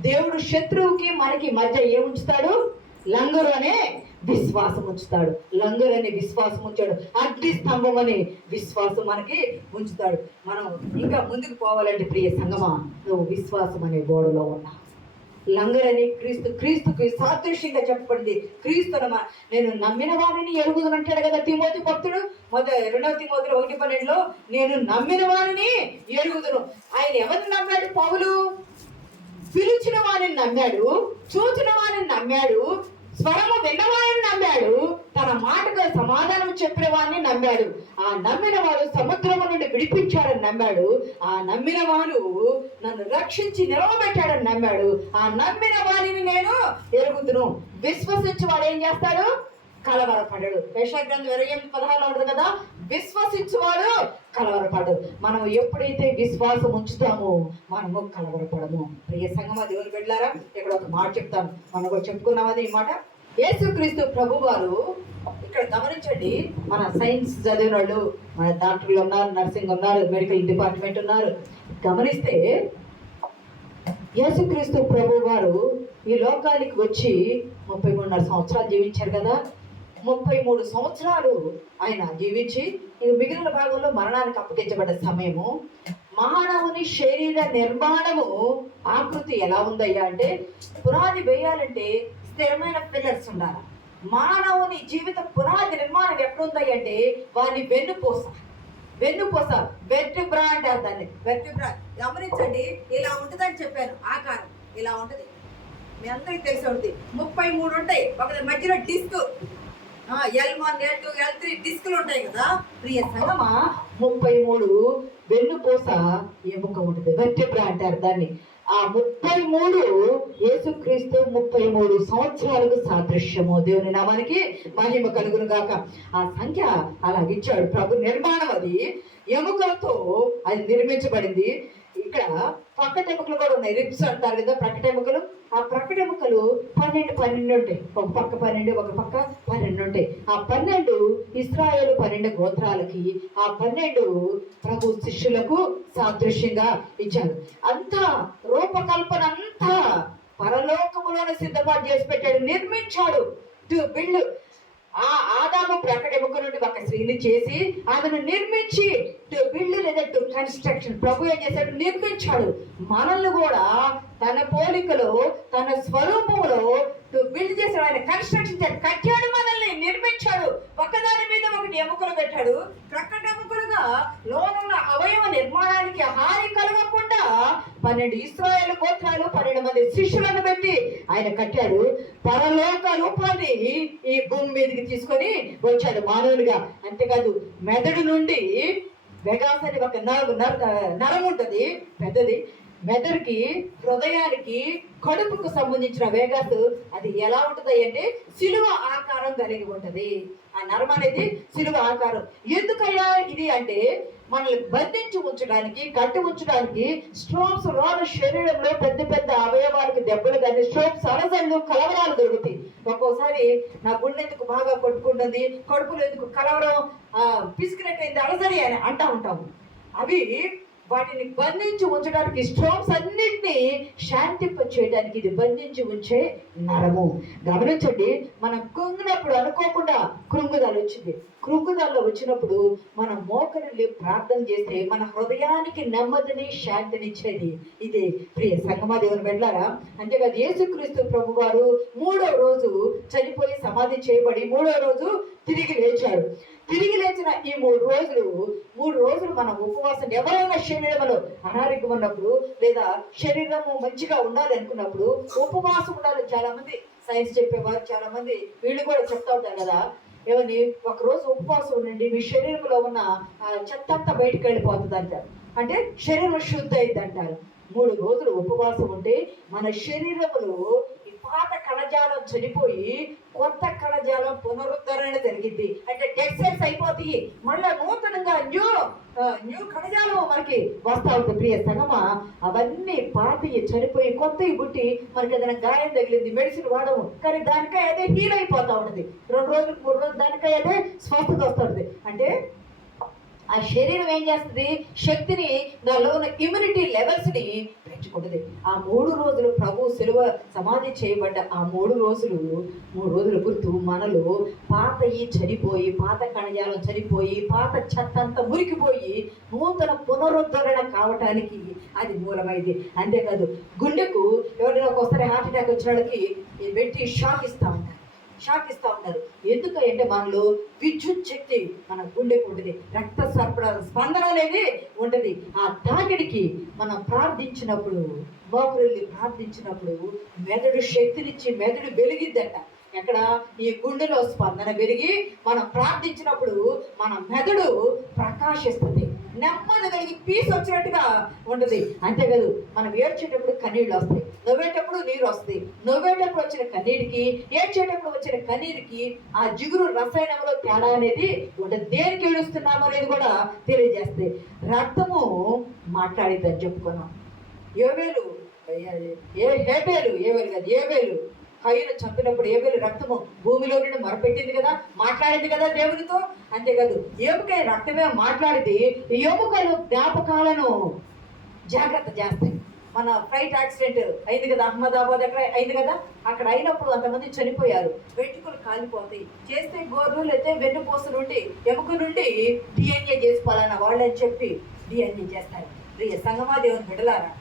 దేవుడు శత్రువుకి మనకి మధ్య ఏముంచుతాడు? లంగరు అనే విశ్వాసం ఉంచుతాడు. లంగరు అనే విశ్వాసం ఉంచాడు. అగ్ని స్తంభం అనే విశ్వాసం మనకి ఉంచుతాడు. మనం ఇంకా ముందుకు పోవాలంటే ప్రియ సంగమా, నువ్వు విశ్వాసం అనే గోడలో ఉన్నావు. లంగర్ అని క్రీస్తుకి సాదృశ్యంగా చెప్పబడింది. క్రీస్తును నేను నమ్మిన వారిని ఎరుగుదును అంటాడు కదా తిమోతి భక్తుడు. 2 తిమోతి 1:12 నేను నమ్మిన వారిని ఎరుగుదును. ఆయన ఎవరిని నమ్మాడు? పౌలు పిలిచిన వారిని నమ్మాడు, చూచిన వారిని నమ్మాడు, స్వరము విన్నవారిని నమ్మాడు, తన మాటగా సమాధానం చెప్పిన వారిని నమ్మాడు. ఆ నమ్మిన వాడు సముద్రము నుండి విడిపించాడని నమ్మాడు. ఆ నమ్మిన వాడు నన్ను రక్షించి నిలవబెట్టాడని నమ్మాడు. ఆ నమ్మిన వారిని నేను ఎరుగుదును. విశ్వసించి వాడు ఏం చేస్తాడు? కలవరపడడు. యెషయా 28:16 ఉంటుంది కదా, విశ్వసించువాడు కలవరపడు. మనం ఎప్పుడైతే విశ్వాసం ఉంచుతామో మనము కలవరపడము. ప్రియ సంగమా దేవుని బిడ్డలారా, ఇక్కడ ఒక మాట చెప్తాను. మనం కూడా చెప్పుకున్నామని ఈ మాట. యేసుక్రీస్తు ప్రభు వారు ఇక్కడ గమనించండి, మన సైన్స్ చదివిన వాళ్ళు, మన డాక్టర్లు ఉన్నారు, నర్సింగ్ ఉన్నారు, మెడికల్ డిపార్ట్మెంట్ ఉన్నారు. గమనిస్తే యేసుక్రీస్తు ప్రభు వారు ఈ లోకానికి వచ్చి 33.5 సంవత్సరాలు జీవించారు కదా. 33 సంవత్సరాలు ఆయన జీవించి మిగిలిన భాగంలో మరణానికి అప్పగించబడ్డ సమయము. మానవుని శరీర నిర్మాణము ఆకృతి ఎలా ఉందయ్యా అంటే, పునాది వేయాలంటే స్థిరమైన పిల్లర్స్ ఉండాలి. మానవుని జీవిత పునాది నిర్మాణం ఎక్కడుంది అంటే వాని వెన్నుపూస వెర్టిబ్రా అంటారు దాన్ని. వెర్టిబ్రా గమనించండి, ఇలా ఉంటుందని చెప్పాను. ఆకారం ఇలా ఉంటది, మీ అందరికి తెలిసి ఉంటుంది. 33 ఉంటాయి. ఒక మధ్యలో డిస్క్ L1 L2 L3 డిస్కులు ఉంటాయి కదా ప్రియ సంగమా. 33 వెన్నుపూస ఎముక ఉంటుంది, వెర్టిబ్రా అంటారు దాన్ని. ఆ 33 యేసుక్రీస్తు 33 సంవత్సరాలకు సాదృశ్యము. దేవుని నామానికి మహిమ కలుగును గాక. ఆ సంఖ్య అలాగిచ్చాడు ప్రభు. నిర్మాణం అది ఎముకలతో అది నిర్మించబడింది. ఇక్కడ ప్రక్కటెముకలు కూడా ఉన్నాయి, రిబ్స్ అంటారు కదా ప్రక్కటెముకలు. ఆ ప్రక్కటెముకలు 12 ఉంటాయి. ఒక పక్క 12, ఒక పక్క 12 ఉంటాయి. ఆ 12 ఇశ్రాయేలు 12 గోత్రాలకి, ఆ 12 ప్రభు శిష్యులకు సాదృశ్యంగా ఇచ్చారు. అంతా రూపకల్పన అంతా పరలోకములోనే సిద్ధపాటు చేసి పెట్టాడు, నిర్మించాడు. To build. ఆ ఆదాము ప్రకటెముక నుండి ఒక స్త్రీని చేసి ఆమెను నిర్మించి టు బిల్డ్ లేదా టు కన్స్ట్రక్షన్. ప్రభు ఏం చేశాడు? నిర్మించాడు. మనల్ని కూడా తన పోలికలో తన స్వరూపంలో టు బిల్డ్ చేశాడు. ఆయన కన్స్ట్రక్షన్ చేశాడు, కట్టాడు, మనల్ని నిర్మించాడు. ఒకదాని మీద ఒకటి ఎముకలు పెట్టాడు. ప్రక్కటెముకలుగా లోనున్న అవయవ నిర్మాణానికి హాని కలగకుండా 12 ఇశ్రాయేలు గోత్రాలు 12 మంది శిష్యులను పెట్టి ఆయన కట్టాడు. పరలోక రూపాన్ని ఈ భూమి మీదకి తీసుకొని వచ్చాడు మానవునిగా. అంతేకాదు మెదడు నుండి వెగాస్ అని ఒక నరం ఉంటుంది పెద్దది. మెదడుకి, హృదయానికి, కడుపుకు సంబంధించిన వేగాస్ అది ఎలా ఉంటుంది అంటే సిలువ ఆకారం కలిగి ఉంటది. ఆ నరం అనేది సిలువ ఆకారం. ఎందుకయ్యా ఇది అంటే మనల్ని బంధించి ఉంచడానికి, కట్టి ఉంచడానికి. స్ట్రోక్స్ రాను శరీరంలో పెద్ద పెద్ద అవయవాలకు దెబ్బలు కానీ, స్ట్రోక్స్ అలసళ్ళు, కలవరాలు దొరుకుతాయి. ఒక్కోసారి నా గుండె ఎందుకు బాగా కొట్టుకుంటుంది, కడుపులో ఎందుకు కలవరం, పిసికినట్టయింది, అలసడి అని అంటూ ఉంటాము. అవి వాటిని బంధించి ఉంచడానికి, స్ట్రోక్స్ అన్నింటినీ శాంతింప చేయడానికి ఇది బంధించి ఉంచే నరము. గమనించండి, మనం కృంగినప్పుడు అనుకోకుండా కృంగుదల వచ్చింది. కృంగుదల వచ్చినప్పుడు మనం మోకరిల్లి ప్రార్థన చేస్తే మన హృదయానికి నెమ్మదిని, శాంతినిచ్చేది ఇది ప్రియ సంగమా దేవుని బిడ్డలారా. అంతేకాదు యేసుక్రీస్తు ప్రభు వారు 3వ రోజు చనిపోయి సమాధి చేయబడి 3వ రోజు తిరిగి లేచాడు. తిరిగి లేచిన ఈ 3 రోజులు మనం ఉపవాసం, ఎవరైనా శరీరంలో అనారోగ్యం ఉన్నప్పుడు లేదా శరీరము మంచిగా ఉండాలి అనుకున్నప్పుడు ఉపవాసం ఉండాలి. చాలా మంది సైన్స్ చెప్పేవారు, చాలా మంది వీళ్ళు కూడా చెప్తా ఉంటారు కదా, ఏమని ఒకరోజు ఉపవాసం ఉండండి, మీ శరీరంలో ఉన్న చెత్త అంతా బయటకు వెళ్ళిపోతుంది అంటారు. అంటే శరీరం శుద్ధి అయింది అంటారు. 3 రోజులు ఉపవాసం ఉంటే మన శరీరంలో పాత కణజాలం చనిపోయి కొత్త కణజాలం పునరుద్ధరణ జరిగింది. అంటే డెడ్ సెల్స్ అయిపోతాయి, మళ్ళీ నూతనంగా న్యూ కణజాలం మనకి వస్తా ఉంటుంది. ప్రియ సంగమా, అవన్నీ పాతయి చనిపోయి కొత్తవి పుట్టి మనకి ఏదైనా గాయం తగిలింది, మెడిసిన్ వాడము, కానీ దానికై అదే హీల్ అయిపోతా ఉంటుంది. 2 రోజులు 3 రోజులు దానికై అదే స్వస్థత వస్తుంది. అంటే ఆ శరీరం ఏం చేస్తుంది? శక్తిని, దానిలో ఉన్న ఇమ్యూనిటీ లెవెల్స్ని పెంచుకుంటుంది. ఆ 3 రోజులు ప్రభు సిలువ సమాధి చేయబడ్డ ఆ 3 రోజుల గుర్తు మనలో పాతయి చనిపోయి, పాత కణజాలం చనిపోయి, పాత చెత్త అంతా మురికిపోయి నూతన పునరుద్ధరణ కావటానికి అది మూలమైంది. అంతేకాదు గుండెకు ఎవరైనా ఒకసారి హార్ట్ అటాక్ వచ్చిన వాళ్ళకి పెట్టి షాక్ ఇస్తూ ఉంటారు. ఎందుకంటే మనలో విద్యుత్ శక్తి మన గుండెకు ఉంటుంది, రక్త సరఫరా స్పందన అనేది ఉంటుంది. ఆ తాకిడికి మనం ప్రార్థించినప్పుడు, మోకరిల్లి ప్రార్థించినప్పుడు మెదడు శక్తినిచ్చి మెదడు వెలిగిద్దంట. ఎక్కడ? ఈ గుండెలో స్పందన పెరిగి మనం ప్రార్థించినప్పుడు మన మెదడు ప్రకాశిస్తుంది, నెమ్మది కలిగి పీస్ వచ్చినట్టుగా ఉంటుంది. అంతేకాదు మనం ఏడ్చేటప్పుడు కన్నీళ్ళు వస్తాయి, నవ్వేటప్పుడు నీరు వస్తాయి. నవ్వేటప్పుడు వచ్చిన కన్నీటికి, ఏడ్చేటప్పుడు వచ్చిన కన్నీరికి ఆ జిగురు రసాయనంలో తేడా అనేది ఉంటుంది. దేనికి ఏడుస్తున్నాము అనేది కూడా తెలియజేస్తాయి. రక్తము మాట్లాడిద్దని చెప్పుకున్నాం. ఏవేలు కయ్యను చంపినప్పుడు ఏవేలు రక్తము భూమిలో నుండి మొరపెట్టింది కదా, మాట్లాడింది కదా దేవునితో. అంతేకాదు ఎముక రక్తమే మాట్లాడింది. ఎముకలు జ్ఞాపకాలను జాగ్రత్త చేస్తాయి. మన ఫ్లైట్ యాక్సిడెంట్ అయింది కదా, అహ్మదాబాద్ అక్కడ అయింది కదా, అక్కడ అయినప్పుడు అంతమంది చనిపోయారు, వెంట్రుకలు కాలిపోతాయి. చేస్తే గోర్లు లేకపోతే వెన్నుపూస నుండి, ఎముక నుండి DNA చేసుకోవాలన్న వాళ్ళని చెప్పి DNA చేస్తారు. ప్రియ సంగమా దేవుని బిడ్డలారా,